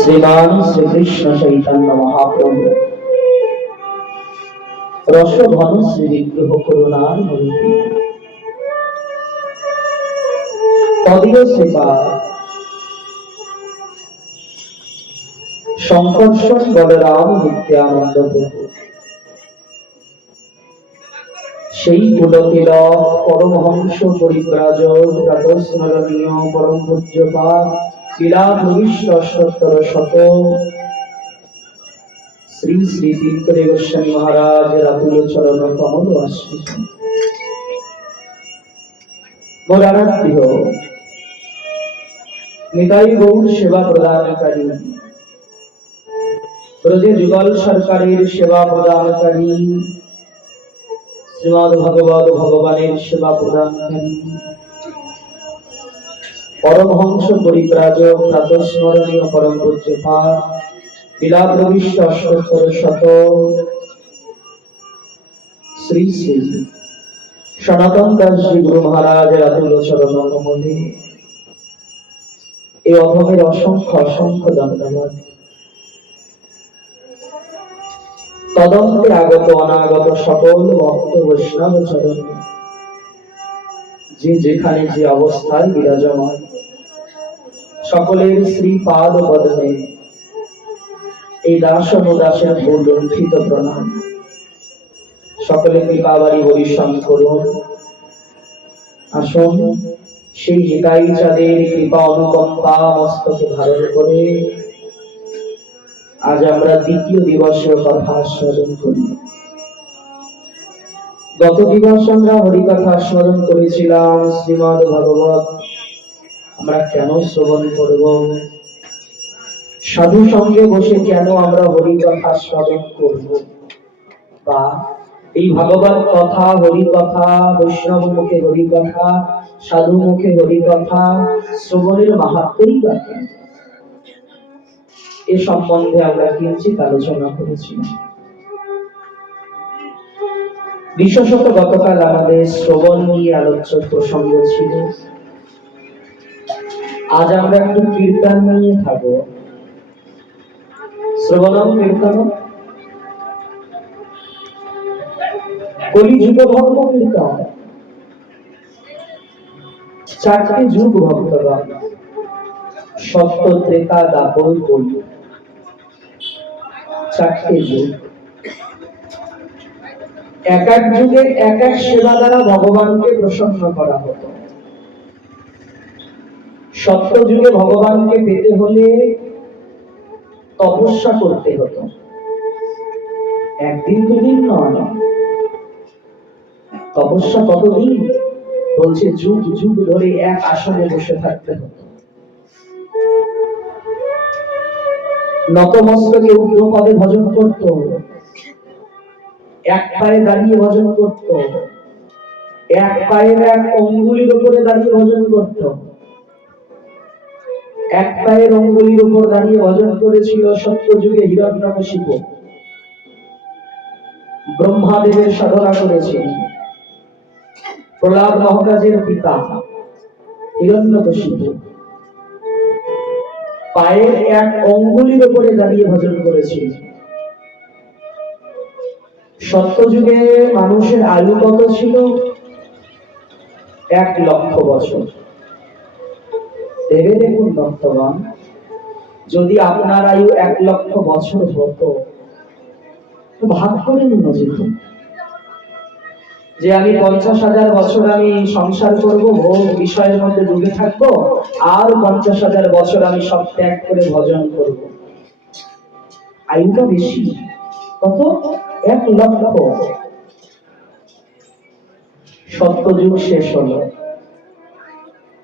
শ্রীমান শ্রীকৃষ্ণ চৈতন্য মহাপ্রভু রসঘন শ্রী বিগ্রহ করুণার মূর্তি তদীয় সেবা শঙ্কর্ষণ বলরাম নিত্যানন্দ প্রভু সেই কুলতিলক পরমহংস পরিব্রাজক প্রাতঃস্মরণীয় পরম পূজ্যপাদ লীলা ভবিষ্য অষ্টোত্তর শত শ্রী শ্রী তিলকরে গোস্বামী মহারাজের আতুল চরণ কমল আশ্রিত মোরারাধ্য নিতাই গৌর সেবা প্রদানকারী ব্রজে যুগল সরকারের সেবা প্রদানকারী শ্রীমদ ভগবত ভগবানের সেবা প্রদানকারী পরমহংস পরিব্রাজক প্রাতঃস্মরণীয় পরম পূজ্যপাদ লীলা প্রবিষ্ট অষ্টোত্তর শত শ্রী শ্রী সনাতন দাস শ্রী গুরু মহারাজের আতুল চরণ কমলে এই অধমের অসংখ্য অসংখ্য ধন্যবাদ। তদন্তে আগত অনাগত সকল ভক্ত বৈষ্ণব চরণ যে যেখানে যে অবস্থায় বিরাজমান সকলের শ্রীপাদ পদ্মে এই দাস অনুদাসের ভুল লুণ্ঠিত প্রণাম। সকলে কৃপাবাড়ি বরিশন করুন। আসুন সেই নিতাই চাঁদের কৃপা অনুকম্পা মস্তকে ধারণ করে আজ আমরা দ্বিতীয় দিবসের কথা স্মরণ করি। গত দিবস আমরা হরিকথা স্মরণ করেছিলাম। শ্রীমদ ভাগবত আমরা কেন শ্রবণ করব, সাধু সঙ্গে বসে কেন আমরা হরিকথা স্মরণ করব, বা এই ভাগবত কথা হরিকথা বৈষ্ণব মুখে হরিকথা সাধু মুখে হরিকথা শ্রবণের মাহাত্ম্যই বা কেন, এ সম্বন্ধে আমরা কিঞ্চিত আলোচনা করেছিলাম। বিশেষত গতকাল আমাদের শ্রবণ নিয়ে আলোচ্য প্রসঙ্গ ছিল। আজ আমরা একটু কীর্তন নিয়ে থাকবো। শ্রবণম কীর্তনম, কলিযুগ ধর্ম কীর্তন। চারটি যুগ ভক্তগণ, সত্য ত্রেতা দ্বাপর কলি, চারটি যুগ। এক এক যুগে এক এক সেবা দ্বারা ভগবানকে প্রসন্ন করা হতো। সত্য যুগে ভগবানকে পেতে হলে তপস্যা করতে হতো, একদিন দুদিন নয়। তপস্যা কতদিন? বলছে যুগ যুগ ধরে এক আসনে বসে থাকতে হতো। নতমস্তকে ঊর্ধ্বপদে ভজন করত, এক পায়ে দাঁড়িয়ে ভজন করত, এক পায়ের এক অঙ্গুলির উপরে দাঁড়িয়ে ভজন করত। এক পায়ের অঙ্গুলির উপর দাঁড়িয়ে ভজন করেছিল সত্য যুগে হিরণ্যকশিপু। ব্রহ্মাদেবের সাধনা করেছিল প্রহ্লাদ মহারাজের পিতা হিরণ্যকশিপু। পায়ের এক অঙ্গুলির উপরে দাঁড়িয়ে ভজন করেছিল। সত্য যুগে মানুষের আয়ু কত ছিল? 1,00,000 বছর। ভেবে দেখুন ভক্তগণ, যদি আপনার আয়ু 1,00,000 বছর হতো, তো ভাগ করে নিন যেত যে আমি 50,000 বছর আমি সংসার করব, ভোগ বিষয়ের মধ্যে ডুবে থাকবো, আর 50,000 বছর আমি সব ত্যাগ করে ভজন করব। আয়ুটা বেশি। কত? 1,00,000। সত্য যুগ শেষ হলো,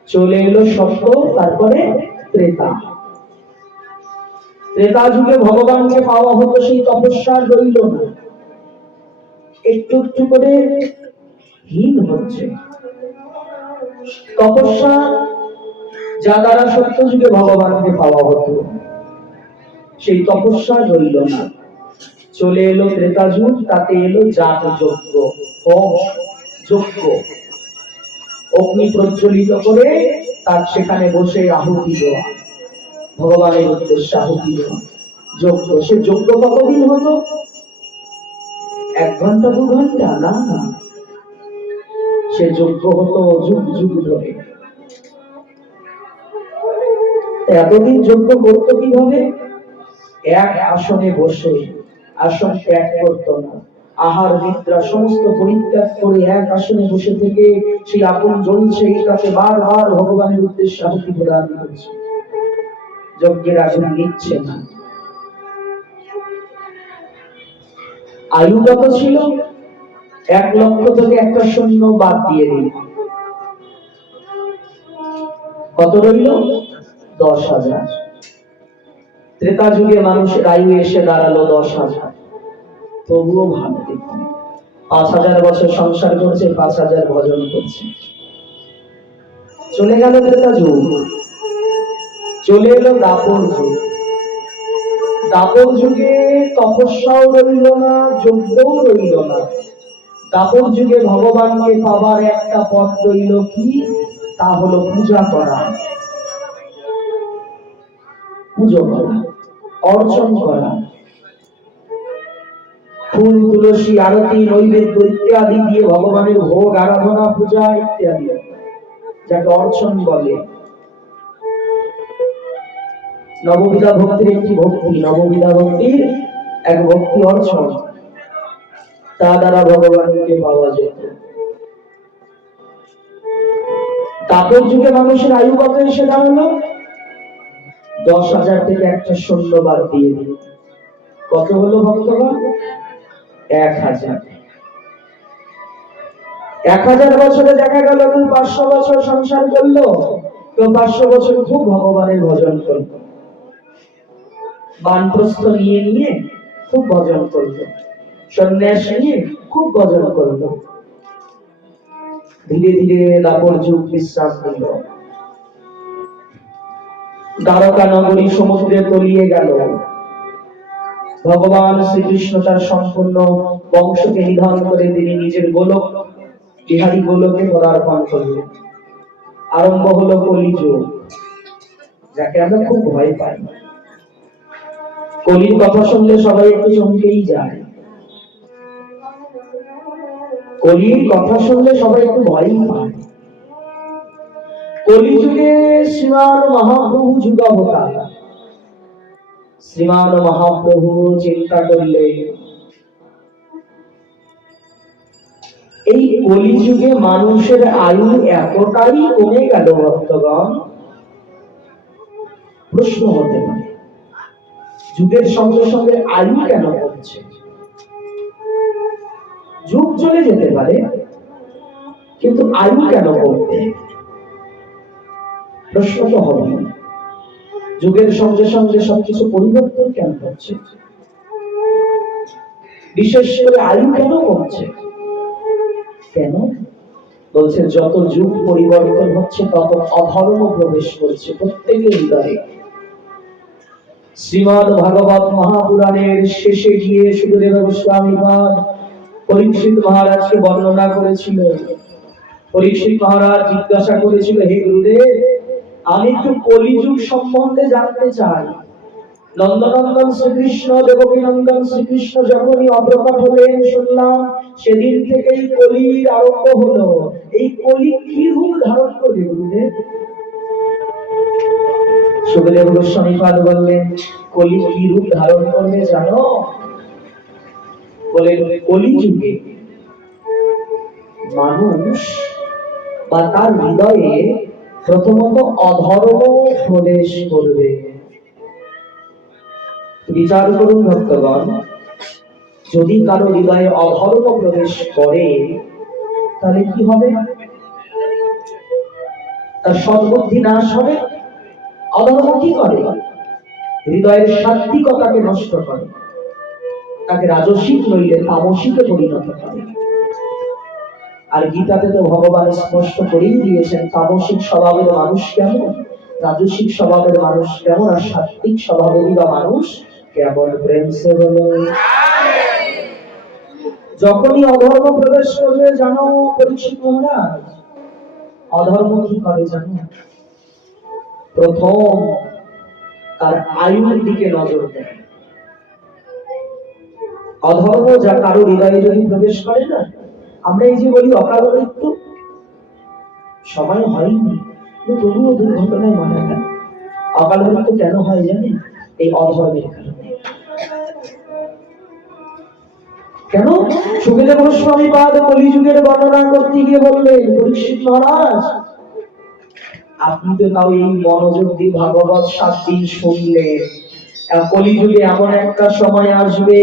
চলে এলো সত্য, তারপরে ত্রেতা। ত্রেতা যুগে ভগবানকে পাওয়া হতো, সেই তপস্যা রইল না, একটু একটু করে হীন হচ্ছে। তপস্যা যা দ্বারা সত্য যুগে ভগবানকে পাওয়া হতো, সেই তপস্যা রইল না, চলে এলো ত্রেতা যুগ। তাতে এলো যাগ যজ্ঞ, হোম যজ্ঞ, অগ্নি প্রজ্বলিত করে তার সেখানে বসে আহুতি দেওয়া। ভগবানের উদ্দেশ্যে আহুতি দেওয়া যজ্ঞ। সে যজ্ঞ কতদিন হতো? 1 ঘন্টা 2 ঘন্টা না, সে যজ্ঞ হতো যুগ যুগ ধরে। এতদিন যজ্ঞ করতো কিভাবে? এক আসনে বসে, আসন ত্যাগ করতো না, আহার নিদ্রা সমস্ত পরিত্যাগ করে এক আসনে বসে থেকে সেই আগুন জ্বলছে, এটাকে বারবার ভগবানের উদ্দেশ্যে আহুতি প্রদান করছে, যজ্ঞের আগুন নিচ্ছে না। আয়ু কত ছিল? 1 লক্ষ থেকে একটা শূন্য বাদ দিয়ে দিন, কত রইল? 10,000। ত্রেতা যুগে মানুষের আয়ু এসে দাঁড়ালো 10,000। তবুও ভালো, দেখুন 5,000 বছর সংসার করছে, 5,000 ভজন করছে। চলে গেল ত্রেতা যুগ, চলে এলো দাপর যুগ। দাপর যুগে তপস্যাও রইল না, যজ্ঞও রইল না। দাপর যুগে ভগবানকে পাবার একটা পথ রইল কি? তা হলো পূজা করা, পুজো করা, অর্চন করা, ফুল তুলসী আরতি নৈবেদ্য ইত্যাদি দিয়ে ভগবানের ভোগ আরাধনা পূজা ইত্যাদি, যাকে অর্চন বলে। নববিধা ভক্তির একটি ভক্তি, নববিধা ভক্তির এক ভক্তি অর্চন, তা দ্বারা ভগবানকে পাওয়া যেত। দাপর যুগে মানুষের আয়ু কত এসে দাঁড়ালো? 10,000 থেকে একটা শূন্য বাদ দিয়ে দিল, কত হলো ভক্তগণ? 1,000। 1,000 বছরে দেখা গেল কেউ 500 বছর সংসার করলো, কেউ 500 বছর খুব ভগবানের ভজন করলো, বানপ্রস্থ নিয়ে নিয়ে খুব ভজন করলো, সন্ন্যাস নিয়ে খুব ভজন করলো। ধীরে ধীরে দাপর যুগ বিশ্রাম নিল। দ্বারকা নগরী সমুদ্রে তলিয়ে গেল। ভগবান শ্রীকৃষ্ণ তার সম্পূর্ণ বংশকে নিধন করে তিনি নিজের গোলক, বিহারী গোলকে পদার্পণ করলেন। আরম্ভ হলো কলিযুগ, যাকে আমরা খুব ভয় পাই। কলির কথা শুনলে সবাই একটু চমকেই যায়, কলির কথা শুনলে সবাই একটু ভয়ই পায়। কলিযুগে শ্রীমান মহাপ্রভু যুগাবতার। শ্রীমান মহাপ্রভু চিন্তা করলে এই কলিযুগে মানুষের আয়ু এতটাই কমে গেল ভক্তগণ, প্রশ্ন হতে পারে যুগের সঙ্গে সঙ্গে আয়ু কেন কমছে? যুগ চলে যেতে পারে, কিন্তু আয়ু কেন কমবে? প্রশ্ন তো হবে, যুগের সঙ্গে সঙ্গে সবকিছু পরিবর্তন কেন হচ্ছে? বিশেষ করে আয়ু কেন কমছে? কেন? বলছে যত যুগ পরিবর্তন হচ্ছে তত অধর্ম প্রবেশ করছে প্রত্যেকের হৃদয়ে। শ্রীমদ ভাগবত মহাপুরাণের শেষে গিয়ে সুখদেব গোস্বামী পরীক্ষিত মহারাজকে বর্ণনা করেছিল। পরীক্ষিত মহারাজ জিজ্ঞাসা করেছিল, হে গুরুদেব, আমি একটু কলিযুগ সম্বন্ধে জানতে চাই। নন্দনন্দন শ্রীকৃষ্ণ, দেবকী নন্দন শ্রীকৃষ্ণ যখনই অপ্রকট হলেন শুনলাম, সেদিন থেকেই কলির আরম্ভ হলো। এই কলি কি রূপ ধারণ করবে গুরুদেব? সুখদেব গোস্বামী পাদ বললেন, কলি কি রূপ ধারণ করবে জানো? বলে কলিযুগে মানুষ বা তার হৃদয়ে প্রথমত অধর্ম প্রবেশ করবে। বিচার করুন ভক্তগণ, যদি কারো হৃদয়ে অধর্ম প্রবেশ করে তাহলে কি হবে? তার সদ্বুদ্ধি নাশ হবে। অধর্ম কি করে? হৃদয়ের সাত্বিকতাকে নষ্ট করে, তাকে রাজসিক নইলে তামসিকে পরিণত করে। আর গীতাতে তো ভগবান স্পষ্ট করেই দিয়েছেন, তামসিক স্বভাবের মানুষ কেমন, রাজসিক স্বভাবের মানুষ কেমন, আর সাত্বিক স্বভাবেরই বা মানুষ কেমন। প্রেম সে বলো। যখনই অধর্ম প্রবেশ করবে জানো পরীক্ষিত মহারাজ, অধর্ম কি করে জানো? প্রথম তার আয়ুর দিকে নজর দেয়। অধর্ম যা কারো হৃদয়ে যদি প্রবেশ করে না, আমরা এই যে বলি অকাল মৃত্যু, সময় হয়নি তবুও দুর্ঘটনায় মারা গেল। অকাল মৃত্যু কেন হয় জানেন? এই অধর্মের কারণে। কেন? সুখদেব গোস্বামী পাদ কলিযুগের বর্ণনা করতে গিয়ে বললেন, পরীক্ষিত মহারাজ, আপনি তো তাও এই মনোযোগ দিয়ে ভাগবত 7 দিন শুনলেন, কলিযুগে এমন একটা সময় আসবে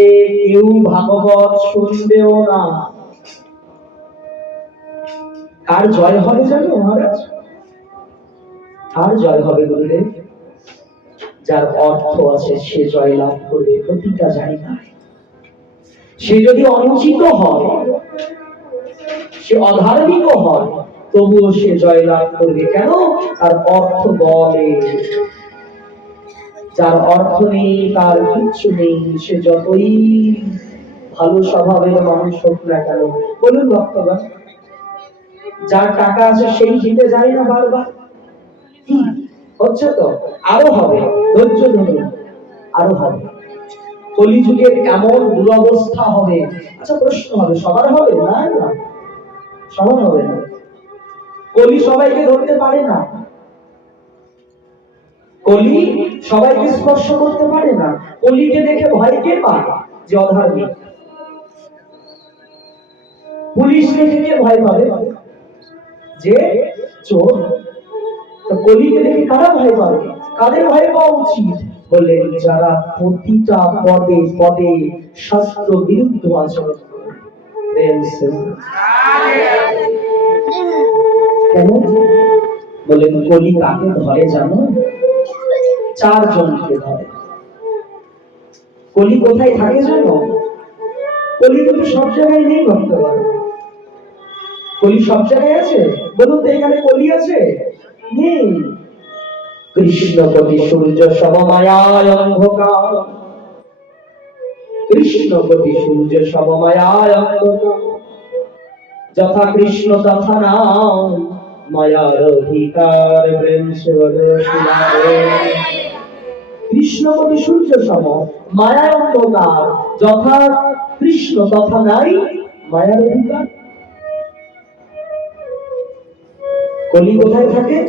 কেউ ভাগবত শুনবেও না। কার জয় হবে জানো মহারাজ? কার জয় হবে গুরুদেব? যার অর্থ আছে সে জয় লাভ করবে প্রতিটা জায়গায়। সে যদি অনুচিত হয়, সে অধার্মিক হয়, তবুও সে জয় লাভ করবে। কেন? তার অর্থ বলে। যার অর্থ নেই, তার কিচ্ছু নেই, সে যতই ভালো স্বভাবের মানুষ হোক না কেন। বলুন ভক্তগণ, যার টাকা আছে সেই জিতে যায় না বারবার? কি হচ্ছে? তো আরো হবে, ধৈর্য ধরুন, আরো হবে। কলিযুগের এমন দুরবস্থা হবে। আচ্ছা প্রশ্ন হবে, সবার হবে না? না, সবার হবে না। কলি সবাইকে ধরতে পারে না, কলি সবাইকে স্পর্শ করতে পারে না। কলিকে দেখে ভয় কে পায়? যে অধার্মিক। পুলিশ দেখে কে ভয় পাবে? যে চোর। তো কলিকে দেখে কারা ভয় পাবে? কাদের ভয় পাওয়া উচিত? বললেন যারা প্রতিটা পদে পদে শাস্ত্র বিরুদ্ধ আচরণ করে। কেন? বললেন কলি কাকে ধরে জানো? 4 জনকে ধরে। কলি কোথায় থাকে জানো? কলি কিন্তু সব জায়গায় নেই ভক্তগণ। কলি সব জায়গায় আছে? বলুন তো এখানে কলি আছে? নেই। কৃষ্ণ কোটি সূর্য সমমায়ায় অন্ধকার, কৃষ্ণ কোটি সূর্য সমমায়ায় অন্ধকার, যথা কৃষ্ণ তথা নাম, মায়ার অধিকার প্রেম সেবল শিলারে। কৃষ্ণ কোটি সূর্য সম, মায়ার অন্ধকার, যথা কৃষ্ণ তথা নাই মায়ার অধিকার। কলি কোথায় থাকে?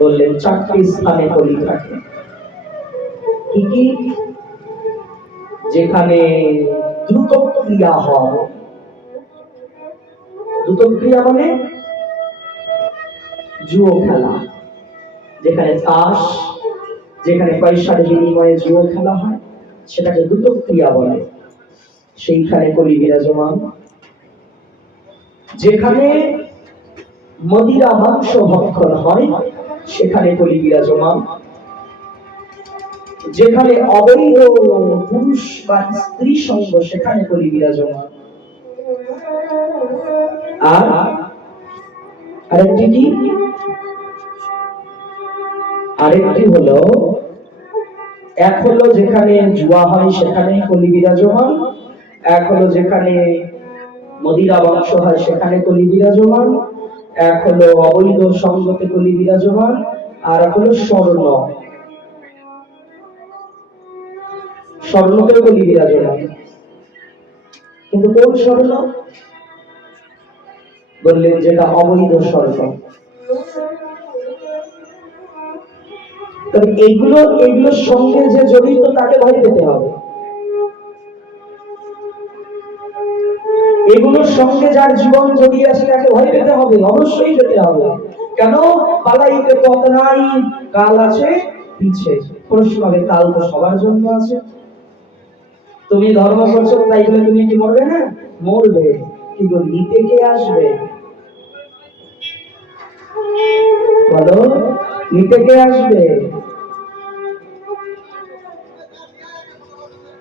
বললেন 4টি স্থানে কলি থাকে। কি কি? যেখানে দ্রুত ক্রিয়া হয়। দ্রুত ক্রিয়া মানে জুয়ো খেলা, যেখানে তাস, যেখানে পয়সার বিনিময়ে জুয়ো খেলা হয়, সেটাকে দ্রুত ক্রিয়া বলে। সেইখানে কলি বিরাজমান। যেখানে মদিরা মাংস ভক্ষণ হয়, সেখানে কলি বিরাজমান। যেখানে অবৈধ পুরুষ বা স্ত্রী সঙ্গ, সেখানে কলি বিরাজমান। আর আরেকটি কি? আরেকটি হলো, এক হলো যেখানে জুয়া হয় সেখানে কলি বিরাজমান, এক হলো যেখানে মদিরা বংশ হয় সেখানে কলি বিরাজমান, এক হলো অবৈধ সঙ্গতে কলি বিরাজমান, আর এক হলো স্বর্ণতে কলি বিরাজমান। কিন্তু কোন স্বর্ণ? বললেন যেটা অবৈধ স্বর্ণ। তবে এগুলোর সঙ্গে যে জড়িত তাকে ভয় পেতে হবে। এগুলোর সঙ্গে যার জীবন জড়িয়ে আছে তাকে ভয় পেতে হবে, অবশ্যই পেতে হবে। কেন? পালাইতে পথ নাই, কাল আছে পিছে। প্রশ্ন হবে, কাল তো সবার জন্য আছে। তুমি ধর্ম করছো তাই বলে তুমি কি মরবে না? মরবে, কিন্তু নিতে কে আসবে? বলো, নিতে কে আসবে?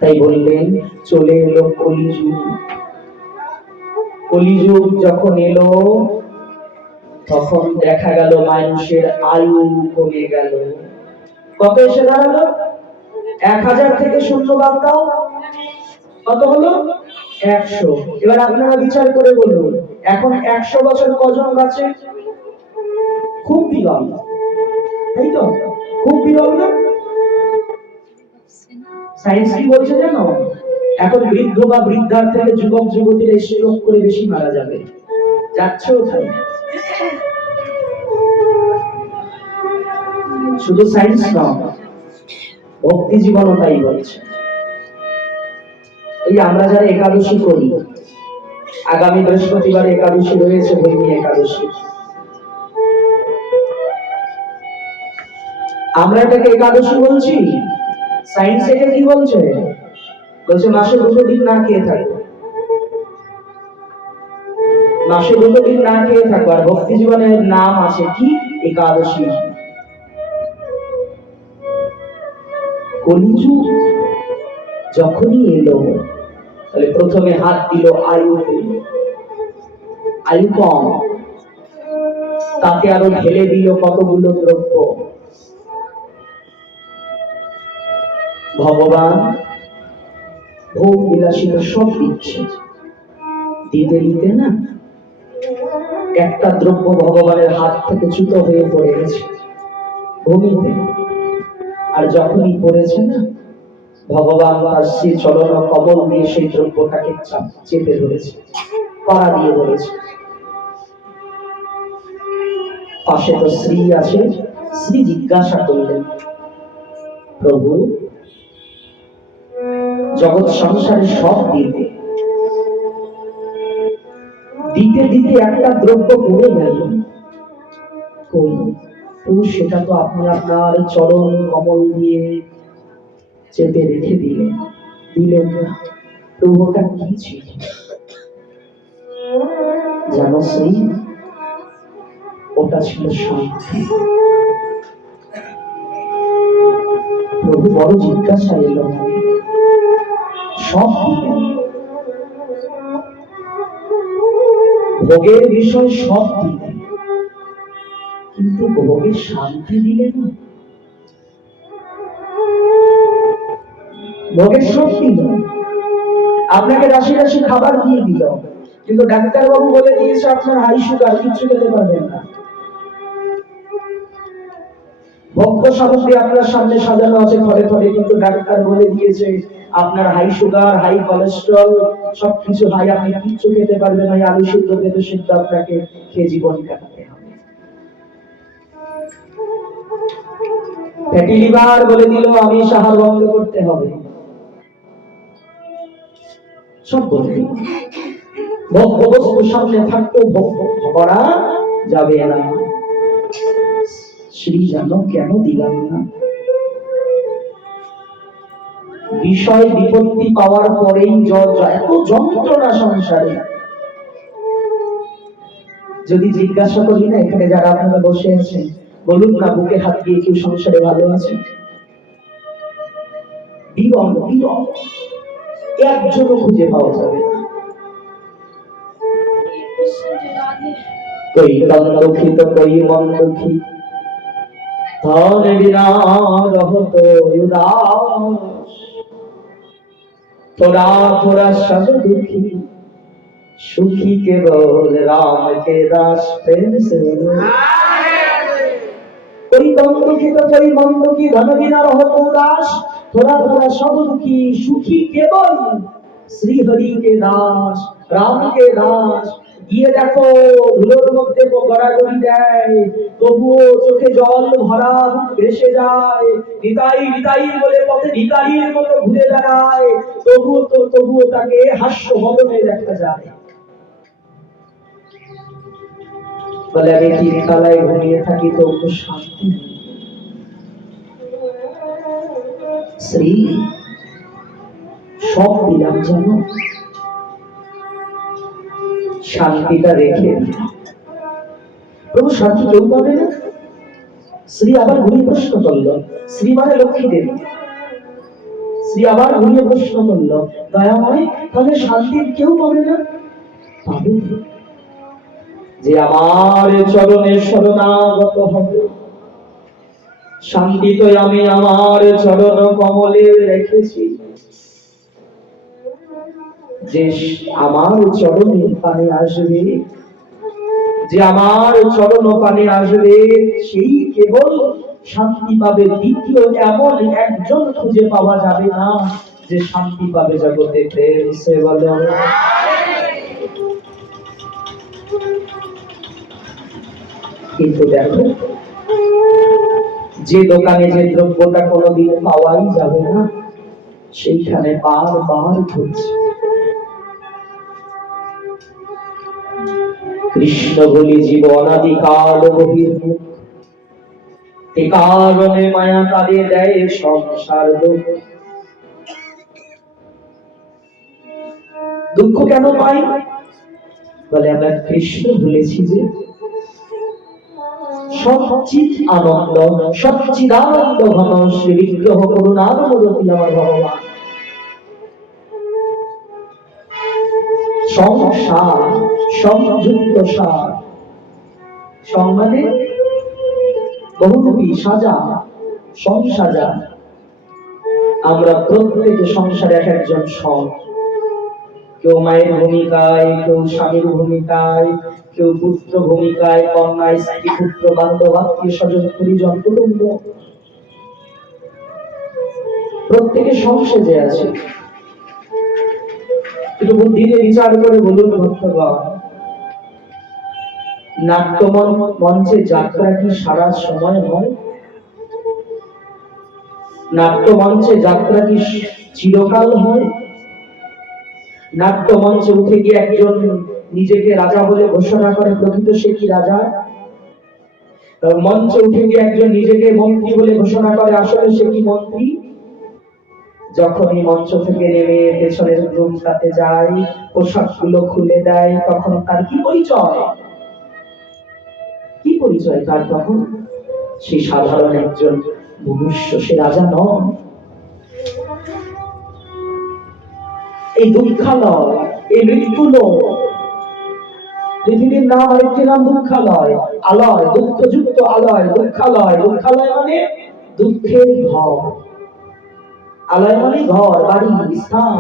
তাই বললেন চলে এলো কলিযুগ। কলিযুগ যখন এলো তখন দেখা গেল মানুষের আয়ু কমে গেল। কত এসে দাঁড়ালো? 1000 থেকে শূন্য বাদ দাও, কত হলো? 100। এবার আপনারা বিচার করে বলুন, এখন 100 বছর কজন বাঁচে? খুব বিরল, তাই তো? খুব বিরল না? সায়েন্স কি বলছে জানো? এখন বৃদ্ধ বা বৃদ্ধার থেকে যুবক যুবতীরা স্ট্রোক করে বেশি মারা যাবে, যাচ্ছেও তাই। শুধু সায়েন্স নয়, ভক্তি জীবনও তাই বলছে। এই আমরা যারা একাদশী করি, আগামী বৃহস্পতিবার একাদশী রয়েছে, ভৈমী একাদশী। আমরা এটাকে একাদশী বলছি, সায়েন্স এটা কি বলছে? বলছে মাসে 2 দিন না খেয়ে থাকো, মাসে 2 দিন না খেয়ে থাকো। আর ভক্তি জীবনের নাম আছে কি? একাদশী। কলিযুগ যখনই এলো, তাহলে প্রথমে হাত দিল আয়ুতে, আয়ু কম, তাতে আরো ঢেলে দিল কতগুলো দ্রব্য। ভগবান ভোগ বিলাসিতা সব দিচ্ছে, দিতে দিতে না একটা দ্রব্য ভগবানের হাত থেকে চ্যুত হয়ে পড়ে গেছে ভূমিতে। আর যখনই পড়েছে না, ভগবান তার শ্রী চরণ কমল দিয়ে সেই দ্রব্যটাকে চেপে ধরেছে, পাড়া দিয়ে ধরেছে। পাশে তো শ্রী আছে, শ্রী জিজ্ঞাসা করলেন, প্রভু জগৎ সংসারে সব দিতে দিতে দিতে একটা দ্রব্য পড়ে গেল, কই প্রভু সেটা তো আপনি আপনার চরণ কমল দিয়ে চেপে রেখে দিলেন না। প্রভুটা কি ছিল জানো শ্রী? ওটা ছিল শান্তি। প্রভু বড় জিজ্ঞাসা এলো, সব দিলেন, ভোগের বিষয় সব দিলেন, কিন্তু ভোগের শান্তি দিলেন না। ভোগের সব দিল, আপনাকে রাশি রাশি খাবার দিয়ে দিল, কিন্তু ডাক্তার বাবু বলে দিয়েছে আপনার হাই সুগার, কিচ্ছু খেতে পারবেন না। ভোগ্য সামগ্রী আপনার সামনে সাজানো আছে ঘরে ঘরে, কিন্তু ডাক্তার বলে দিয়েছে আপনার হাই সুগার, হাই কোলেস্টেরল, সবকিছু হাই, আপনি কিচ্ছু খেতে পারবেন না। আলু সিদ্ধ পেঁপে সিদ্ধ আপনাকে খেয়ে জীবন কাটাতে হবে। ফ্যাটি লিভার বলে দিল আমিষ আহার বন্ধ করতে হবে, সব বলে দিল। ভোগ্য বস্তু সামনে থাকতেও ভোগ করা যাবে না। শ্রী জানো কেন দিলাম না? বিষয় বিপত্তি পাওয়ার পরেই এত যন্ত্রণা সংসারে। যদি জিজ্ঞাসা করি না, এখানে যারা আপনারা বসে আছেন, বলুন না বুকে হাত দিয়ে কেউ সংসারে ভালো আছে? বিরল বিরল, একজনও খুঁজে পাওয়া যাবে না। কই তন দুঃখিত কই মন দুঃখী, ধন বিনা রহত উদাস, थोड़ा थोड़ा सब दुखी, सुखी केवल राम के दास। प्रेम से कोई कम दुखी तो कोई मन दुखी, धन बिना रहो तो उदास, थोड़ा थोड़ा सब दुखी, सुखी केवल श्री हरि के दास, राम के दास। গিয়ে দেখো ধুলোর মধ্যে গড়াগড়ি দেয়, তবুও চোখে জল ভরা, মুখ ভেসে যায়, নিতাই নিতাই বলে পথে ভিখারির মতো ঘুরে বেড়ায়, তবুও তাকে হাস্য বদনে দেখা যায়। বলে আমি তিনতলায় ঘুমিয়ে থাকি, তবু শান্তি। শ্রী সব দিলাম জানো, শান্তিটা রেখে। প্রভু শান্তি কেউ পাবে না? শ্রী আবার ঘুরিয়ে প্রশ্ন করল, শ্রী মানে লক্ষ্মী দেবী। শ্রী আবার ঘুরিয়ে প্রশ্ন করল, দয়াময় তাহলে শান্তি কেউ পাবে না? পাবে যে আমার চরণে শরণাগত হবে। শান্তি তো আমি আমার চরণ কমলে রেখেছি। যে আমার চরণে পানে আসবে, যে আমার চরণ পানে আসবে, সেই কেবল শান্তি পাবে দ্বিতীয় এমন একজন খুঁজে পাওয়া যাবে না যে শান্তি পাবে জগতে। প্রেম সে বলো। কিন্তু দেখো, যে দোকানে যে দ্রব্যটা কোনোদিন পাওয়াই যাবে না, সেইখানে বারবার ঘুরছে। কৃষ্ণ বলি জীব অনাদিকাল বহির্মুখ, এ কারণে মায়া তারে দেয় সংসার দুঃখ। দুঃখ কেন পাই? বলে আমরা কৃষ্ণ ভুলেছি যে সচ্চিৎ আনন্দ, সচ্চিদানন্দ ঘন শ্রী বিগ্রহ করুণার মূরতি আমার ভগবান। সংসার সংযুক্ত সার, মানে বহুরূপী সাজা, সংসাজা। আমরা প্রত্যেকে সংসারে এক একজন সং, কেউ মায়ের ভূমিকায়, কেউ স্বামীর ভূমিকায়, কেউ পুত্র ভূমিকায়, কন্যা, স্ত্রী, পুত্র, বান্ধব, আত্মীয় স্বজন, পরিজন, কুটুম্ব, প্রত্যেকে সংসেজে আছে। একটু বুদ্ধিতে বিচার করে বলুন ভক্তগণ, নাট্য মঞ্চে যাত্রা কি সারা সময় হয়? নাট্য মঞ্চে যাত্রা কি চিরকাল হয়? নাট্য মঞ্চে উঠে গিয়ে একজন নিজেকে রাজা বলে ঘোষণা করে, প্রকৃত সে কি রাজা? মঞ্চে উঠে গিয়ে একজন নিজেকে মন্ত্রী বলে ঘোষণা করে, আসলে সে কি মন্ত্রী? যখনই মঞ্চ থেকে নেমে পেছনের রুমটাতে যায়, পোশাকগুলো খুলে দেয়, তখন তার কি পরিচয়? কি পরিচয় তার তখন? সে সাধারণ একজন মনুষ্য, সে রাজা নয়। এই দুঃখালয়, এই মৃত্যুলোক, পৃথিবীর নাম আরেকটি নাম দুঃখালয়, আলয়, দুঃখযুক্ত আলয়, দুঃখালয়। দুঃখালয় মানে দুঃখের ঘর, আলয় মানে ঘর, বাড়ি, স্থান।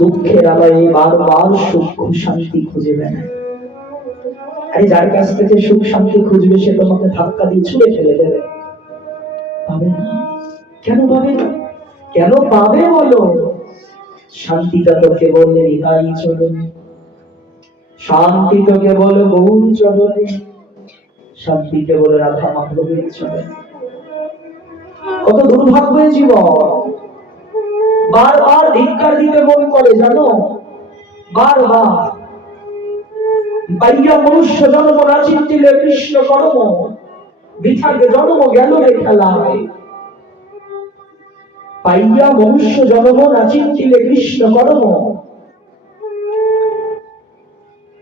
দুঃখের আলয়ে বারবার সুখ শান্তি খুঁজে বেড়ায়। আরে যার কাছ থেকে সুখ শান্তি খুঁজবে সে তোমাকে ধাক্কা দিয়ে ছুঁড়ে ফেলে দেবে। পাবে না। কেন পাবে না? কেন পাবে বলো? শান্তিটা তো কেবল নিতাই চরণে, শান্তি তো কেবল গৌর চরণে, শান্তি কেবল রাধা মাধবের চরণে। কত দুর্ভাগ্য জীবন, বারবার ধিক্কার দিতে মন করে জানো, বারবার। পাইয়া মনুষ্য জন্ম না চিন্তিলে কৃষ্ণ কর্ম, বৃথাকে জন্ম গেল রে খেলায়। পাইয়া মনুষ্য জন্ম না চিন্তিলে কৃষ্ণ কর্ম।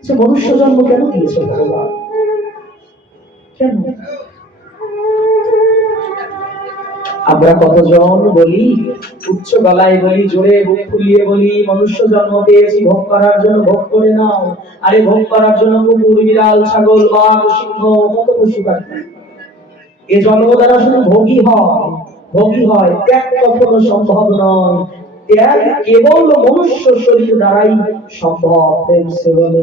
মনুষ্য জন্ম কেন দিয়েছে ভগবান? কেন? আমরা কতজন বলি, উচ্চ গলায় বলি, জোরে বুক ফুলিয়ে বলি, মনুষ্য জন্ম পেয়েছি ভোগ করার জন্য, ভোগ করে নাও। আরে ভোগ করার জন্য কুকুর, বিড়াল, ছাগল, বাঘ, সিংহ, কত পশু পাখি। এ জন্ম দ্বারা শুধু ভোগী হয়, ভোগী হয়, ত্যাগ কখনো সম্ভব নয়। ত্যাগ কেবল মনুষ্য শরীর দ্বারাই সম্ভব। প্রেম সে বলে।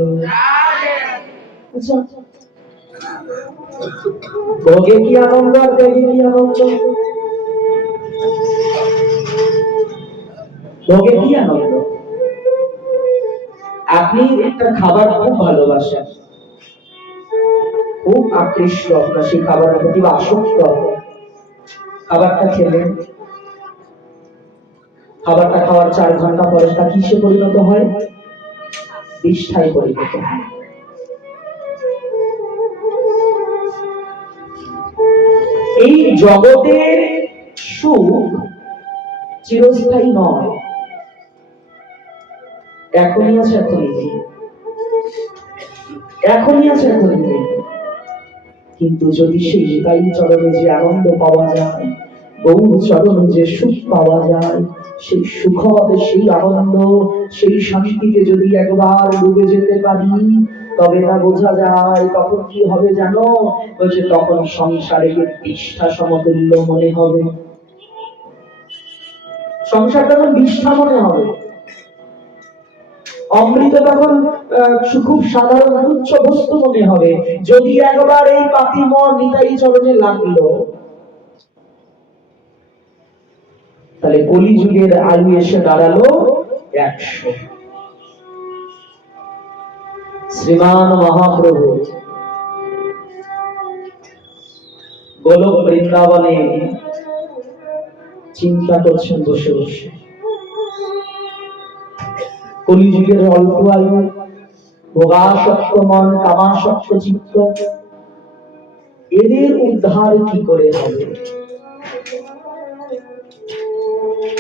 ভোগে কি আনন্দ আর ত্যাগে কি আনন্দ? ভোগে কি আনন্দ? আপনি একটা খাবার খুব ভালোবাসেন, খুব আকৃষ্ট, আপনার সেই খাবারের প্রতি আসক্ত। খাবারটা খেলেন, খাবারটা খাওয়ার 4 ঘন্টা পরে তা কিসে পরিণত হয়? বিষ্ঠায় পরিণত হয়। এই জগতের সুখ চিরস্থায়ী নয়, এখনই আছে এখনই নেই, এখনই আছে এখনই নেই। কিন্তু যদি সেই নিতাই চরণে যে আনন্দ পাওয়া যায়, গৌর চরণে যে সুখ পাওয়া যায়, সেই সুখদ, সেই আনন্দ, সেই শান্তিতে যদি একবার ডুবে যেতে পারি, তবে না বোঝা যায় তখন কি হবে জানো? বলছে তখন সংসারে বিষ্ঠা সমতুল্য মনে হবে। সংসার তখন বিষ্ঠা মনে হবে। অমৃত তখন খুব সাধারণ তুচ্ছ বস্তু মনে হবে। যদি একবার এই পাপিম নিতাই চরণে লাগলো, তাহলে কলিযুগের আয়ু এসে দাঁড়ালো 100। শ্রীমান মহাপ্রভু গোলক বৃন্দাবনে চিন্তা করছেন বসে বসে, কলিযুগের অল্প আয়ু, ভোগাসক্ত মন, কামাসক্ত চিত্ত, এদের উদ্ধার কি করে হবে?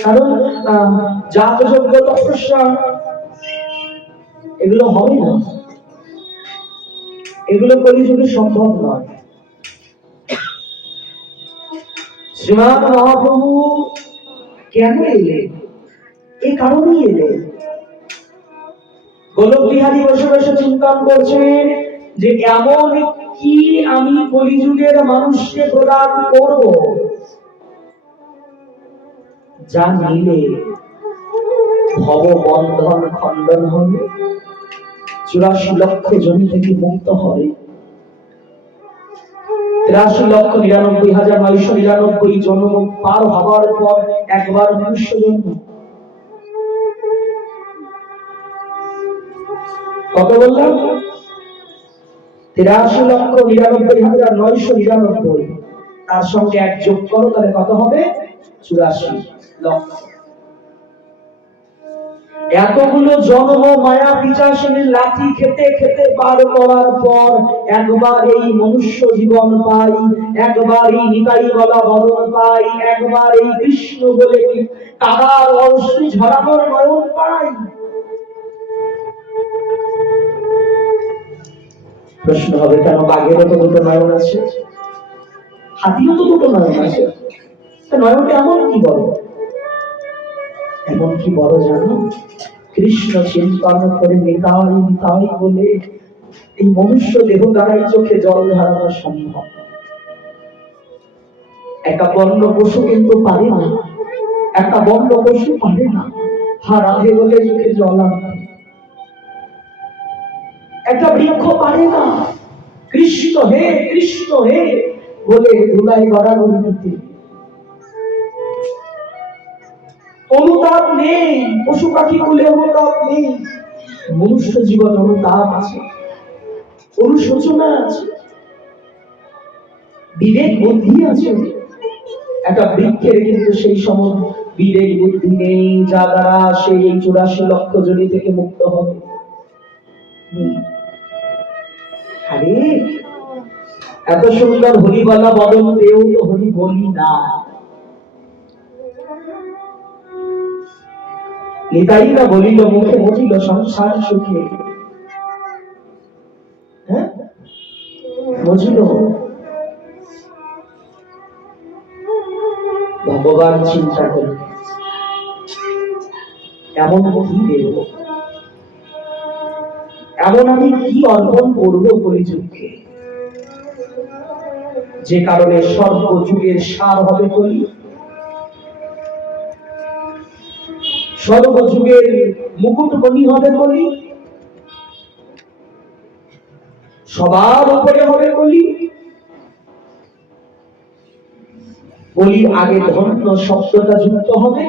কারণ জাতযোগ্য তপস্যা এগুলো হবে না, এগুলো কলিযুগে সম্ভব নয়। শ্রীমান মহাপ্রভু কেন এলেন? এই কারণেই এলেন। গোলক বিহারী বসে বসে চিন্তন করছেন যে এমন কি আমি কলিযুগের মানুষকে প্রদান করব যা নিলে ভব বন্ধন খণ্ডন হবে, 84 লক্ষ জমি থেকে মুক্ত হবে, 83,99,999 জন্ম পার হবার পর একবার মনুষ্য জন্ম। কত বললাম? 83,99,999। তার সঙ্গে এক যোগ করো, তাহলে কত হবে? 84 লক্ষ। এতগুলো জন্ম মায়া পিশাচিনীর লাঠি খেতে খেতে পার করার পর একবার এই মনুষ্য জীবন পাই, একবার এই নিতাই বলা বদন পাই, একবার এই কৃষ্ণ বলে কাদার অশ্রু ঝরানোর নয়ন পাই। প্রশ্ন হবে, কেন বাঘেরও তো দুটো নয়ন আছে, হাতিরও তো দুটো নয়ন আছে, নয়নটা এমন কি বড়? এমন কি বড় জানো? কৃষ্ণ চিন্তন করে নিতাই নিতাই বলে এই মনুষ্য দেহ দ্বারাই চোখে জল ধারানো সম্ভব। একটা বন্য পশু কিন্তু পারে না, একটা বন্য পশু পারে না হারাধে বলে চোখে জল আনতে। একটা বৃক্ষ পারে না কৃষ্ণ হে বলে ধুলাই গড়াগড়ি দিতে। অনুতাপ নেই, পশু পাখি বলে অনুতাপ নেই, মনুষ্য জীবন অনুতাপ আছে, অনুশোচনা আছে, বিবেক বুদ্ধি আছে। একটা বৃক্ষের কিন্তু সেই সময় বিবেক বুদ্ধি নেই, যা দ্বারা সেই 84 লক্ষ জনি থেকে মুক্ত হবে। আরে এত সুন্দর হরিবালা বদন পেয়েও তো হরি বলি না। নিতাইরা বলিল মুখে মজিল সংসার সুখে, হ্যাঁ মজিল। ভগবান চিন্তা করে এমন কি দেব, এমন আমি কি অর্পণ করবো কলিযুগকে, যে কারণে সর্বযুগের সার হবে কলি, সর্বযুগের মুকুটমণি হবে কলি, সবার উপরে হবে কলি। কলির আগে ধন্য শব্দটা যুক্ত হবে।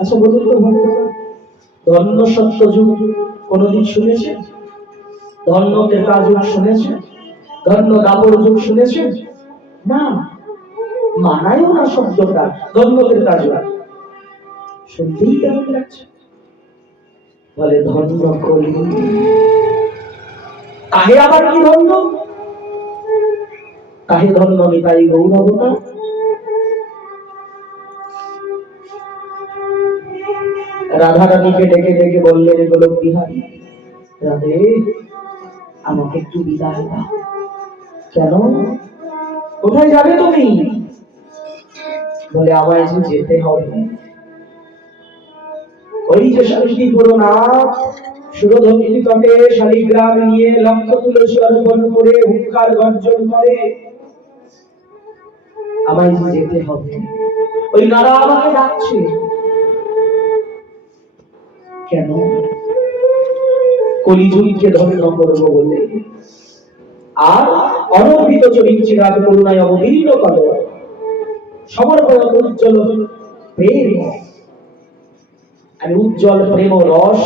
আচ্ছা বলুন তো ভক্তরা, ধন্য শব্দ যুগ কোনদিন শুনেছেন? ধন্য ত্রেতা যুগ শুনেছেন? ধন্য দাপর যুগ শুনেছেন? না, মানায়ও না শব্দটা। ধন্য ত্রেতা যুগ শুনতেই কেমন লাগছে, বলে ধন্য কলি। তাহে আবার কি ধন্য? তাহে ধন্য নিতাই গৌরবতা। রাধা রানীকে ডেকে ডেকে বললেন গোলক বিহারী, রাধে আমাকে একটু বিদায় দাও। কেন? কোথায় যাবে তুমি? বলে আমায় যে যেতে হবে। ওই যে শান্তিপুর নাথ সুরধনীর তটে শালিগ্রাম নিয়ে লক্ষ তুলসী অর্পণ করে হুঙ্কার গর্জন করে, আমায় যে যেতে হবে। ওই নারা আমাকে ডাকছে। কেন? কলিযুগকে ধন্য করব বলে। আর অনর্পিত চরিত্রাগ করুণায় অবতীর্ণ কর সমর্পণ উজ্জ্বল প্রেম, আমি উজ্জ্বল প্রেম রস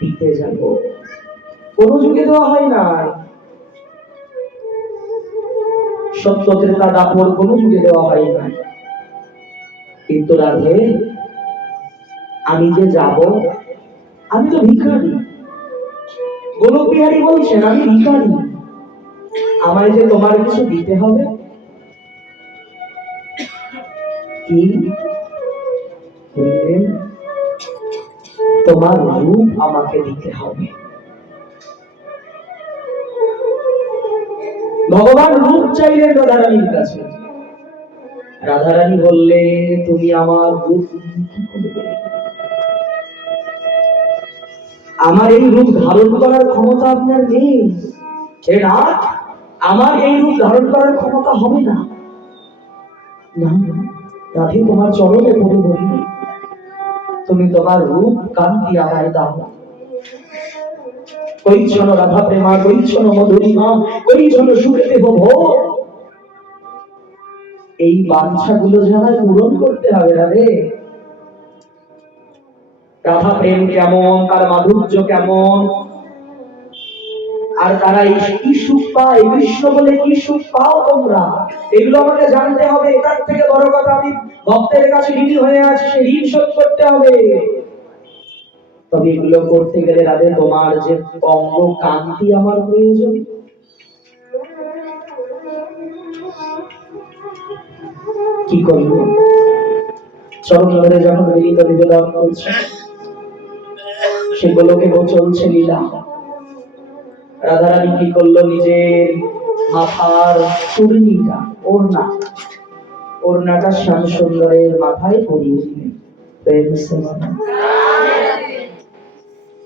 দিতে যাব। কোন যুগে দেওয়া হয় না, সত্য ত্রেতা দাপর কোন যুগে দেওয়া হয় না। কিন্তু রাধে, আমি যে যাব, আমি তো ভিখারি। গোলক বিহারী বলছেন আমি ভিখারি, আমায় যে তোমার কিছু দিতে হবে। কি বললেন? তোমার রূপ আমাকে দিতে হবে। ভগবান রূপ চাইলেন রাধারানীর কাছে। রাধারানী বললে তুমি আমার রূপ কি করবে? আমার এই রূপ ধারণ করার ক্ষমতা আপনার নেই। হে নাথ, আমার এই রূপ ধারণ করার ক্ষমতা হবে না। না রাধে, তোমার চরণে পড়ে বলি, তুমি তোমার রূপ কান্তি আমায় দাও। কৈচ্ছন রাধা প্রেমা, কৈচ্ছন মধুরিমা, কৈচ্ছন সুখে ভোর, এই বাঞ্ছাগুলো যারা পূরণ করতে হবে। রাধে, রাধা প্রেম কেমন, তার মাধুর্য কেমন, আর তারা কি সুখ পায়, কৃষ্ণ বলে কি সুখ পাও তোমরা, এগুলো আমাকে জানতে হবে। তার থেকে বড় কথা, আমি ভক্তের কাছে ঋণী হয়ে আছি, সে ঋণ শোধ করতে হবে। তবে এগুলো করতে গেলে রাধে, তোমার যে অঙ্গ কান্তি আমার প্রয়োজন। কি করব? চরণ ধরে যখন মিলিত নিবেদন করছে, সেগুলোকে চলছে লীলা। রাধারানী কি করলো? নিজের মাথার চূর্ণিটা, ওড়নাটা শ্যাম সুন্দরের মাথায় পরিয়ে দিলেন।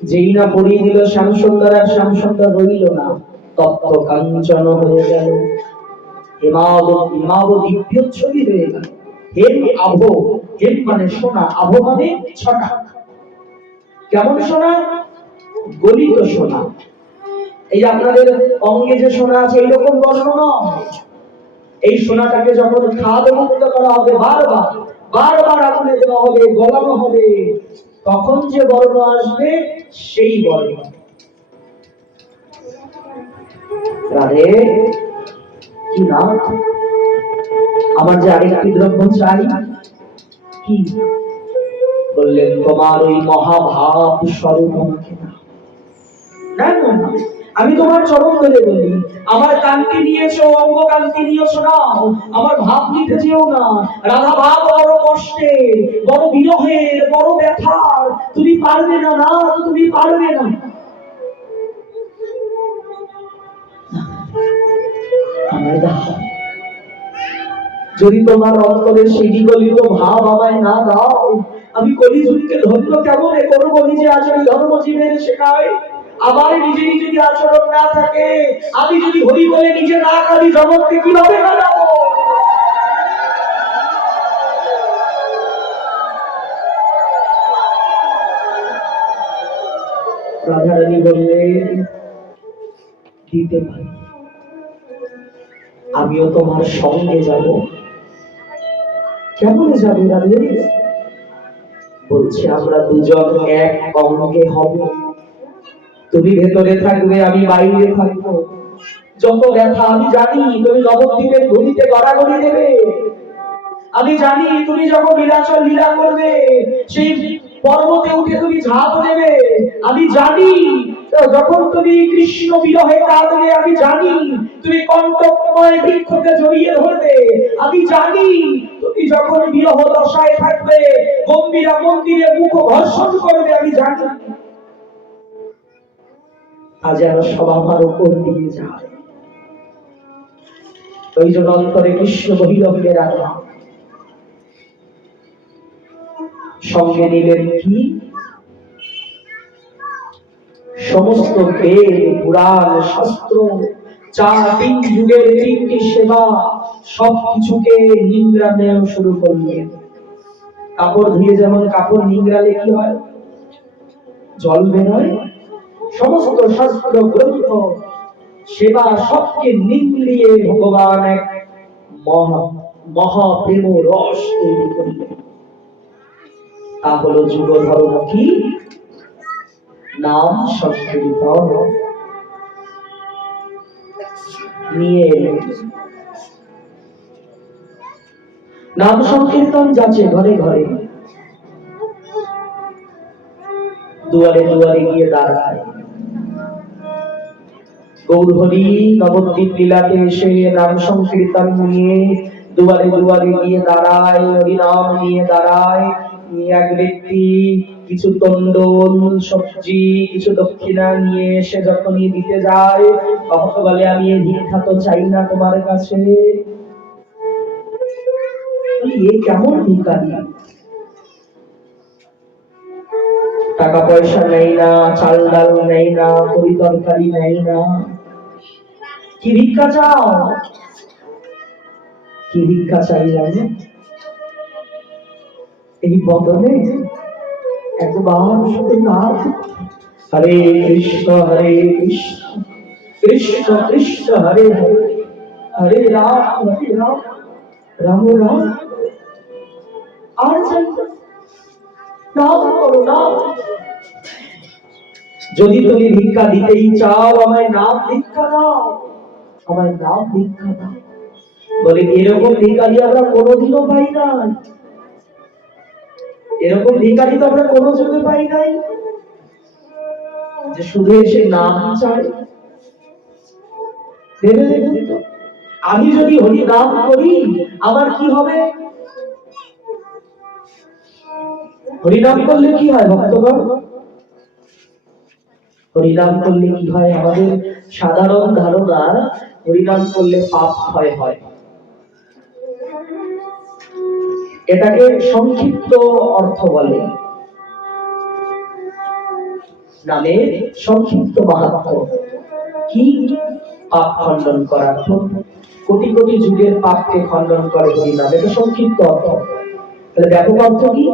যেই না পরিয়ে দিল শ্যাম সুন্দর, আর শ্যাম সুন্দর রইল না, তপ্ত কাঞ্চন হয়ে গেল, হিমাব দিব্যচ্ছবি হয়ে গেল। হেম আভ, হেম মানে সোনা, আভ মানে ছটা। কেমন সোনা? গলিত সোনা। এই আপনাদের অঙ্গে যে সোনা আছে এইরকম বর্ণ নয়। এই সোনাটাকে যখন খাদ মুক্ত করা হবে, বারবার বারবার আগুনে দেওয়া হবে, গলানো হবে, তখন যে বর্ণ আসবে সেই বর্ণ। রাধে, কি না, আমার যে আরেকটি দ্রব্য চাই। কি? বললেন তোমার ওই মহাভাব স্বরূপ আমাকে না। না, আমি তোমার চরণ ধরে বলি, আমার কান্তি নিয়েছো, অঙ্গ কান্তি নিয়েছো না, আমার ভাব নিতে যেও না। রাধা ভাব বড় কষ্টের, বড় বিরহের, বড় ব্যথার, তুমি পারবে না। না, তুমি পারবে না। আমায় দাও। যদি তোমার অন্তরে সেই বিগলিত ভাব আমায় না দাও, আমি কলিযুগকে ধন্য কেমন করবো? নিজে আচরণ ধর্ম জীবনের শেখায়, আবার নিজে যদি আচরণ না থাকে, আমি যদি হরি বলে নিজে না কাঁদি, জগৎকে কিভাবে কাঁদাবো? রাধারানী বললেন দিতে পারি, আমিও তোমার সঙ্গে যাব। কেমন যাবে রাধে? বলছে আমরা দুজন এক অঙ্গে হব, তুমি ভেতরে থাকবে, আমি বাইরে থাকবো। যত ব্যথা আমি জানি, তুমি নবদ্বীপের ধুলিতে গড়াগড়ি দেবে। আমি জানি তুমি যখন লীলাচল লীলা করবে, সেই পর্বতে উঠে তুমি ঝাঁপ দেবে। আমি জানি যখন তুমি কৃষ্ণ বিরহে কাঁদবে, আমি জানি তুমি কণ্টকময় বৃক্ষকে জড়িয়ে ধরবে। আমি জানি তুমি যখন বিরহ দশায় থাকবে, গম্ভীরা মন্দিরে মুখ ঘর্ষণ করবে। আমি জানি। আজ যেন সব আমার উপর দিয়ে যায়। ওই জন্য অন্তরে কৃষ্ণ বহিরঙ্গে রাখা। সঙ্গে নিলেন কি? সমস্ত বেদ, পুরাণ, শাস্ত্র, তিন যুগের তিনটি সেবা, সবকিছুকে নিংড়ানো শুরু করলেন। কাপড় ধুয়ে যেমন কাপড় নিংড়ালে কি হয়? জল বেরোয়, সমস্ত শাস্ত্র গ্রন্থ সেবা সবকে নিংড়িয়ে ভগবান এক মহাপ্রেম রস তৈরি করলেন। তা হলো যুগ ধর্ম কি? নাম সংকীর্তন নিয়ে এলেন। নাম সংকীর্তন যাচ্ছে ঘরে ঘরে, দুয়ারে দুয়ারে গিয়ে দাঁড়ায়। গৌরহরি নবদ্বীপ লীলাতে এসে নাম সংকীর্তন নিয়ে দুয়ারে দুয়ারে গিয়ে দাঁড়ায়, হরিনাম নিয়ে দাঁড়ায়। এক ব্যক্তি কিছু তন্ডল সবজি কিছু দক্ষিণা নিয়ে এসে যখনই দিতে যায়, ভক্ত বলে আমি এই ভিক্ষা তো চাই না তোমার কাছে। এ কেমন ভিখারি, টাকা পয়সা নেই না, চাল ডাল নেই না, তরি তরকারি নেই না, কি ভিক্ষা চাও? কি ভিক্ষা চাই জানো? এই বদলে একবার শুধু নাম হরে কৃষ্ণ কৃষ্ণ কৃষ্ণ হরে হরে হরে রাম রাম রাম। আর চাই নাম করো নাম। যদি তুমি ভিক্ষা দিতেই চাও, আমায় নাম ভিক্ষা দাও, আমায় নাম ভিক্ষা দাও। বলে এরকম ভিখারি আমরা কোনোদিনও পাই নাই, এরকম ভিখারি তো আমরা কোনো যুগে পাই নাই যে শুধু এসে নাম চাই। ভেবে দেখুন তো, আমি যদি হরি নাম করি আমার কি হবে? হরিনাম করলে কি হয় ভক্তগণ? হরিনাম করলে কি হয়? আমাদের সাধারণ ধারণা হরিনাম করলে পাপ ক্ষয় হয়। এটাকে সংক্ষিপ্ত অর্থ বলে, নামের সংক্ষিপ্ত মাহাত্ম্য কি? পাপ খণ্ডন করা। কোটি কোটি যুগের পাপকে খণ্ডন করে হরিনাম, এটা সংক্ষিপ্ত অর্থ। তাহলে ব্যাপক অর্থ কি?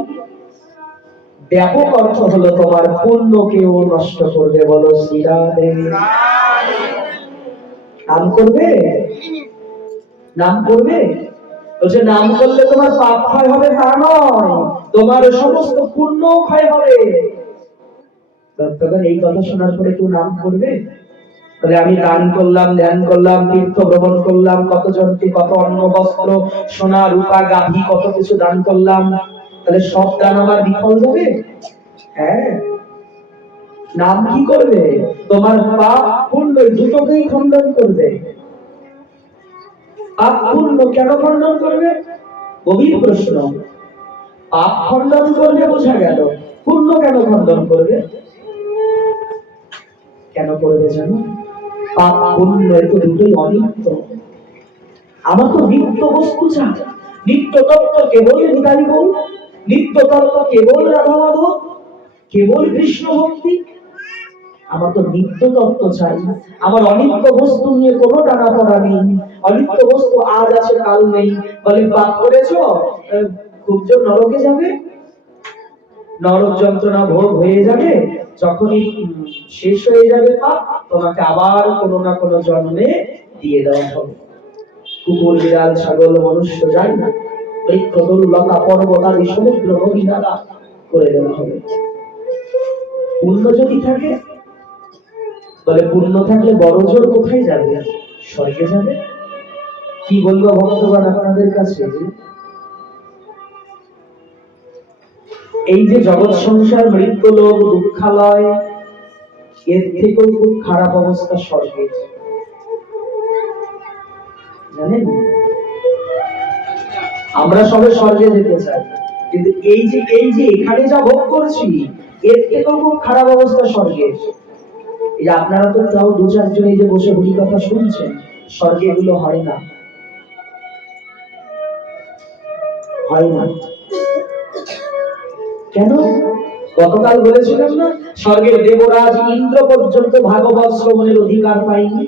ব্যাপক অর্থ হলো তোমার পুণ্যকেও নষ্ট করবে। বলো শ্রীরাধে। নাম করবে, নাম করবে, বলছে নাম করলে তোমার পাপ ক্ষয় হবে তা নয়, তোমার সমস্ত পুণ্য ক্ষয় হবে। তখন এই কথা শোনার পরে কেউ নাম করবে? বলে আমি দান করলাম, ধ্যান করলাম, তীর্থ ভ্রমণ করলাম, কতজনকে কত অন্ন বস্ত্র সোনা রূপা গাভী কত কিছু দান করলাম, তাহলে সব দান আমার বিফল যাবে? হ্যাঁ। নাম কি করবে? তোমার পাপ পুণ্য দুটোকেই খণ্ডন করবে। পাপ পুণ্য কেন খণ্ডন করবে? গভীর প্রশ্ন। পাপ খণ্ডন করবে বোঝা গেল, পুণ্য কেন খণ্ডন করবে? কেন করবে জানো? পাপ পুণ্য তো দুটোই অনিত্য। আমার তো নিত্য বস্তু চাই, নিত্য তত্ত্ব কেবল নিতাই গৌর, নিত্য তত্ত্ব কেবল রাধা মাধব, কেবল কৃষ্ণ ভক্তি। আমার তো নিত্য তত্ত্ব চাই, আমার অনিত্য বস্তু নিয়ে কোনো টানাপড়া নেই। অনিত্য বস্তু আজ আছে কাল নেই। বলে পাপ করেছো, খুব জোর নরকে যাবে, নরক যন্ত্রণা ভোগ হয়ে যাবে, যখনই শেষ হয়ে যাবে পাপ, তোমাকে আবার কোনো না কোনো জন্মে দিয়ে দেওয়া হবে। কুকুর বিড়াল ছাগল মনুষ্য যাই না, বৃক্ষ লতা পর্বত আদি সমুদ্র নদী নালা করে দেওয়া হবে। পুণ্য যদি থাকে, বলে পুণ্য থাকলে বড় জোর কোথায় যাবে? স্বর্গে যাবে। কি বলবো ভক্তগণ আপনাদের কাছে, এই যে জগৎ সংসার মৃত্যুলোক দুঃখালয়, এর থেকেও খুব খারাপ অবস্থা স্বর্গে, জানেন? আমরা সবাই স্বর্গে যেতে চাই, কিন্তু এই যে এখানে যা ভোগ করছি, এর থেকেও খুব খারাপ অবস্থা স্বর্গে। এই যে আপনারা তো তাও দু চারজন এই যে বসে হরি কথা শুনছেন, স্বর্গে এগুলো হয় না, হয় না। কেন? গতকাল বলেছিলাম না, স্বর্গের দেবরাজ ইন্দ্র পর্যন্ত ভাগবত শ্রবণের অধিকার পায়নি।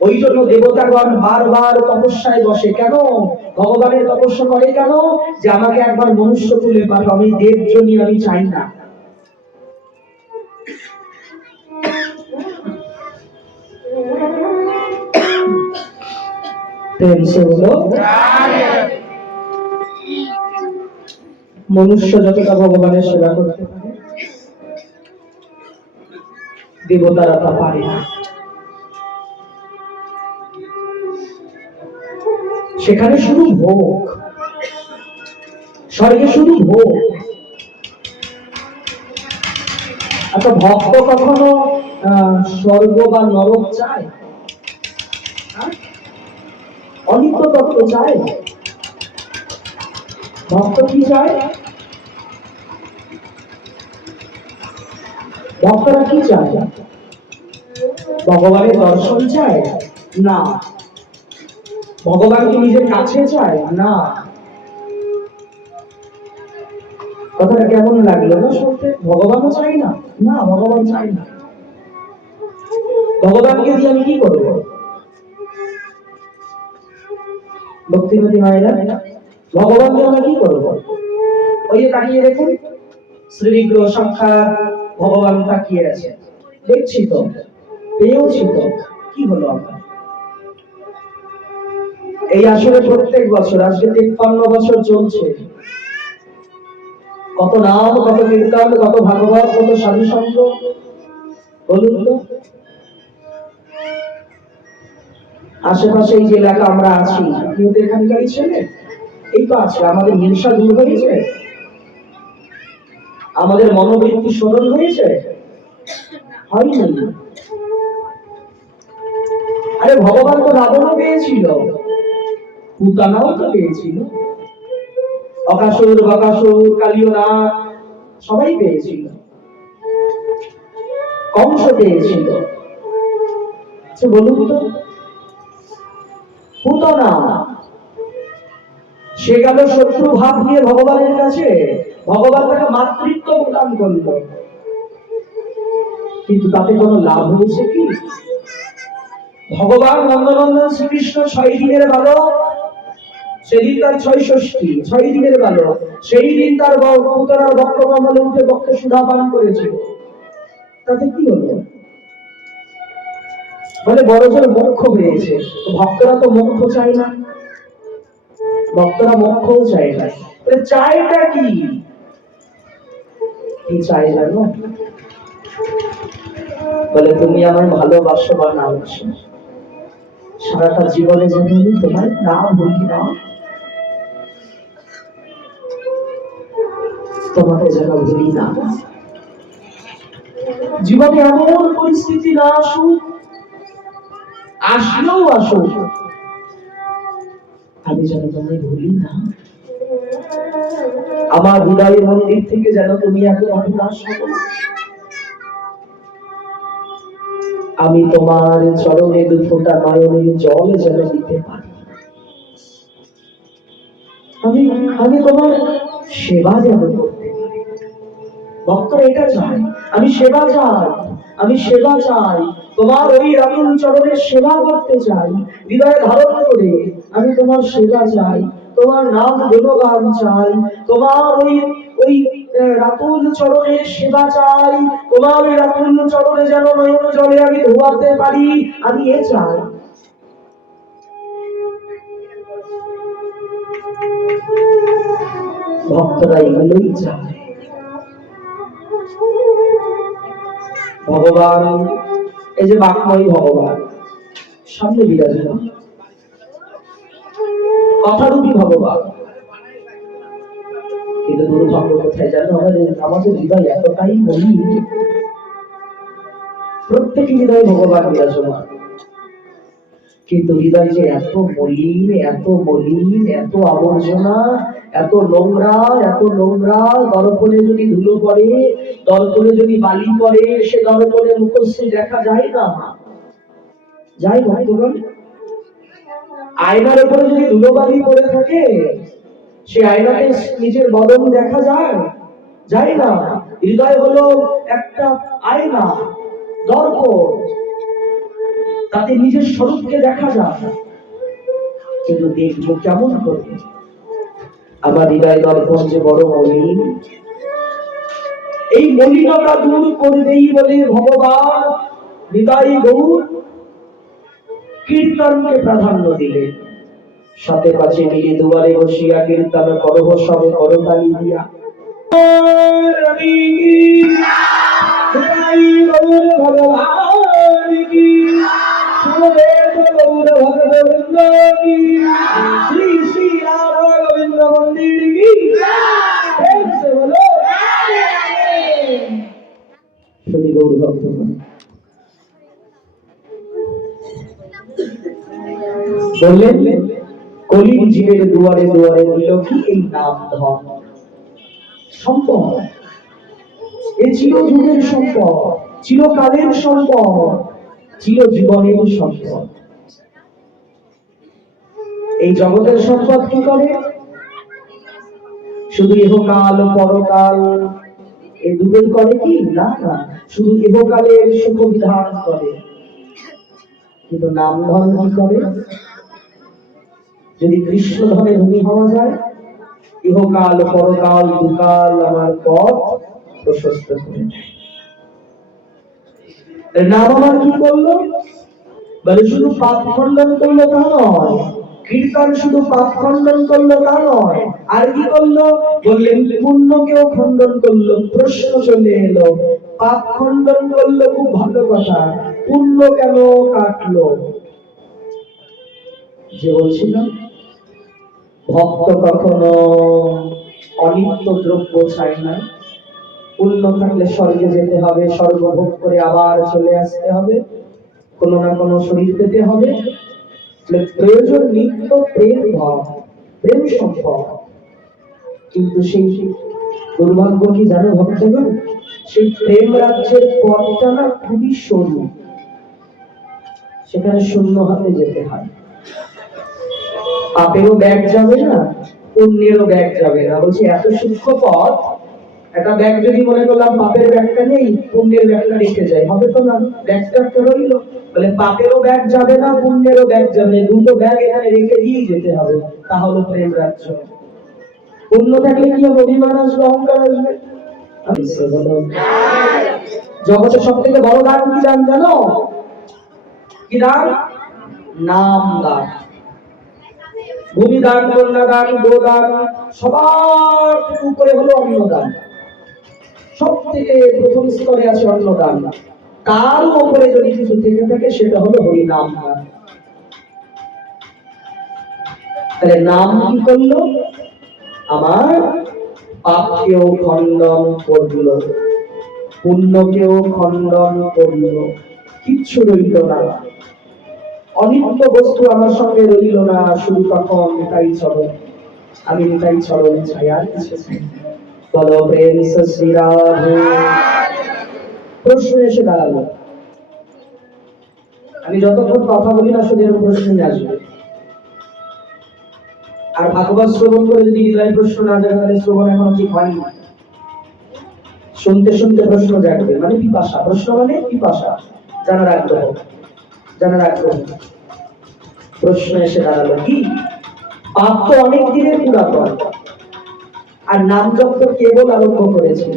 ওই জন্য দেবতাগণ বারবার তপস্যায় বসে। কেন ভগবানের তপস্যা করে? কেন? যে আমাকে একবার মনুষ্য তুলে পাঠাও, আমি দেবজনী আমি চাই না। প্রেম সে হলো মনুষ্য যতটা ভগবানের সেবা করতে পারে দেবতারা তা পারে না। সেখানে শুধু ভোগ, স্বর্গে শুধু ভোগ। আচ্ছা, ভক্ত কখনো স্বর্গ বা নরক চায়? অনিত্য তত্ত্ব চায়? ভক্ত কি চায়? ভক্তরা কি চায়? ভগবানের দর্শন চায় না। ভগবানকে নিজের কাছে চায় না। কথাটা কেমন লাগলো না শুনতে? ভগবানও চাই না? না, ভগবান চাই না। ভগবানকে দিয়ে আমি কি করবো? ভক্তিমতী মায়েরা, ভগবানকে আমরা কি করবো? ওই যে তাকিয়ে দেখুন, শ্রীবিগ্রহ সাক্ষাৎ ভগবান তাকিয়ে আছে, দেখছি তো, পেয়েওছি তো, কি হলো আমরা? এই আসলে প্রত্যেক বছর, আজকে 53 বছর চলছে, কত নাম, কত কীর্তন, কত ভাগবত, কত সাধু সঙ্গ, বলুন তো। আশেপাশে এই যে এলাকা আমরা আছি, আপনিও তো এখানকারই ছেলে, এই তো আছে। আমাদের হিংসা দূর হয়েছে? আমাদের মনোবৃত্তি সরল হয়েছে? হয়নি। আরে ভগবান তো রাবণও পেয়েছিল, পুতানাও তো পেয়েছিল, অকাসুর, বকাসুর, কালিয়না সবাই পেয়েছিল, কংস পেয়েছিল। আচ্ছা বলুন তো, পুতনা সে গেল শত্রু ভাব নিয়ে ভগবানের কাছে, ভগবান তাকে মাতৃত্ব প্রদান করল, কিন্তু তাতে কোনো লাভ হয়েছে কি? ভগবান নন্দনন্দন শ্রীকৃষ্ণ 6 দিনের বালক, সেদিন তার 6 ষষ্ঠী, 6 দিনের বালক, সেই দিন তার পুতনার বক্ষ কমলে উঠে বক্ষে সুধা পান করেছিল, তাতে কি হলো? বলে বড় জোর মোক্ষ পেয়েছে। ভক্তরা তো মোক্ষ চায় না, ভক্তরা মোক্ষও চায় না। চায়টা কি? কি চাই জানো? বলে তুমি আমায় ভালোবাসো বা না বাসো, সারাটা জীবনে যেন আমি তোমার নাম ভুলি না, তোমাকে যেন ভুলি না। জীবনে এমন পরিস্থিতি না আসুক, আসলেও আসুক, আমি যেন তোমায় ভুলি না। আমার হৃদয়ের মন্দির থেকে যেন তুমি এত অভিলাষ হও, আমি তোমার চরণে 2 ফোঁটা নয়নের জল যেন দিতে পারি, আমি তোমার সেবা যেন করতে পারি। ভক্তরা এটা চায়, আমি সেবা চাই, আমি সেবা চাই, তোমার ওই রাতুল চরণের সেবা করতে চাই, হৃদয়ে ধারণ করে আমি তোমার সেবা চাই, তোমার নাম গুণগান চাই, তোমার ওই ওই রাতুল চরণের সেবা চাই, তোমার ওই রাতুল চরণে যেন নয়ন জলে আমি ধোয়াতে পারি, আমি এ চাই। ভক্তরা এগুলোই চায়। ভগবান, এই যে বাক্যময়ী ভগবান সামনে বিরাজমান, কথারূপী ভগবান, কিন্তু দুর্ভাগ্য কোথায় জানো? আমাদের হৃদয় এতটাই মলিন, প্রত্যেক হৃদয়ে ভগবান বিরাজমান, কিন্তু হৃদয় যে এত মলিন, এত মলিন, এত আবর্জনা, এত নোংরা, এত নোংরা। দর্পণে যদি ধুলো পড়ে, দর্পণে যদি বালি পড়ে, সে দর্পণে মুখশ্রী দেখা যায় না, যাই ভক্তগণ। আয়নার উপরে যদি ধুলো বালি পড়ে থাকে, সে আয়নাতে নিজের বদন দেখা যায়? যায় না। হৃদয় হলো একটা আয়না, দর্পণ, তাতে নিজের স্বরূপকে দেখা যায়, কিন্তু দেখবো কেমন করে? আমার হৃদয় দর্পণ যে বড় মলিন, এই মলিনতা দূর করবেই বলে ভগবান হৃদয় গৌর কীর্তনকে প্রাধান্য দিলেন। সাথে পাছে মিলে দুয়ারে বসিয়া কীর্তন করহ সবে করতালি দিয়া। ভগবান কি সমবেত গৌর ভগবৃন্দ কি শ্রী শ্রী রাধা গোবিন্দ মন্দির কি জয়। বলো শুনি গৌর ভক্তগণ বললেন কলির জীবের দুয়ারে দুয়ারে দিল কি এই নাম ধন সম্পদ। এই চিরযুগের সম্পদ, চিরকালের সম্পদ, চিরজীবনের সম্পদ। এই জগতের সম্পদ কি করে? শুধু ইহকাল পরকাল এই দুটোই করে কি? না না, শুধু ইহকালের সুখ বিধান করে। কিন্তু নাম ধন কি করে? যদি কৃষ্ণ ধনে ধনী হওয়া যায়, ইহকাল পরকাল দুকাল আমার পথ প্রশস্ত করে দেয়। নাম আমার কি করলো? বলে শুধু পাপ খণ্ডন করলো তা নয়, কীর্তন শুধু পাপ খণ্ডন করলো তা নয়, আর কি করলো? বললেন পুণ্যকেও খণ্ডন করলো। প্রশ্ন চলে এলো, পাপ খণ্ডন করলো খুব ভালো কথা, পুণ্য কেন কাটলো? যে বলছিলাম ভক্ত কখনো অনিত্য দ্রব্য চায় না। পুণ্য থাকলে স্বর্গে যেতে হবে, স্বর্গ ভোগ করে আবার চলে আসতে হবে, কোনো না কোনো শরীর পেতে হবে। প্রয়োজন নিত্য প্রেম ভাব, প্রেম সম্পদ। কিন্তু সেই দুর্ভাগ্য কি জানো ভক্তগণ, সেই প্রেম রাজ্যের পথটা না খুবই সরু, সেখানে শূন্য হাতে যেতে হয়। পাপেরও ব্যাগ যাবে না, পুণ্যেরও ব্যাগ যাবে না। বলছি এত সূক্ষ্ম পথ, একটা ব্যাগ যদি মনে করলাম পাপের ব্যাগটা নেই, পুণ্যের ব্যাগটা রেখে যাই, হবে তো না? ব্যাগটা তো রইল। বলে পাপেরও ব্যাগ যাবে না, পুণ্যেরও ব্যাগ যাবে, দুটো ব্যাগ এখানে রেখে দিয়েই যেতে হবে। তাহলে প্রেম রাজ্য। পুণ্য থাকলে কি হবে? অভিমান আসবে, অহংকার আসবে। জগতের সব থেকে বড় দান কি দান জানো? কি দান? নাম দান। ভূমিদান, কন্যাদান, গোদান, সবার উপরে হলো অন্নদান। সব থেকে প্রথম স্তরে আছে অন্নদান। তার উপরে যদি কিছু থেকে থাকে সেটা হলো হরিনাম দান। তাহলে নাম কি করলো? আমার পাপকেও খণ্ডন করলো, পুণ্যকেও খণ্ডন করলো, কিচ্ছু রইল না। অনিত্য বস্তু আমার সঙ্গে রইল না, শুধু তখন তাই চরণ, আমি তাই চরণ চাই, আর কিছু চাই। বলো প্রেম শ্রী রাধে। প্রশ্ন এসে দাঁড়ালো, আমি যতক্ষণ কথা বলি না শুধু প্রশ্নই আসবে। আর ভাগবত শ্রবণ করে যদি হৃদয় প্রশ্ন না জাগে তাহলে শ্রবণ এখনো ঠিক হয়নি। শুনতে শুনতে প্রশ্ন জাগবে, মানে পিপাসা। প্রশ্ন মানে পিপাসা, জানার আগ্রহ, জানার আগ্রহ। প্রশ্ন এসে দাঁড়ালো কি? পাপ তো অনেক দিনের পুরাতন, আর নাম জপ তো কেবল আরম্ভ করেছে।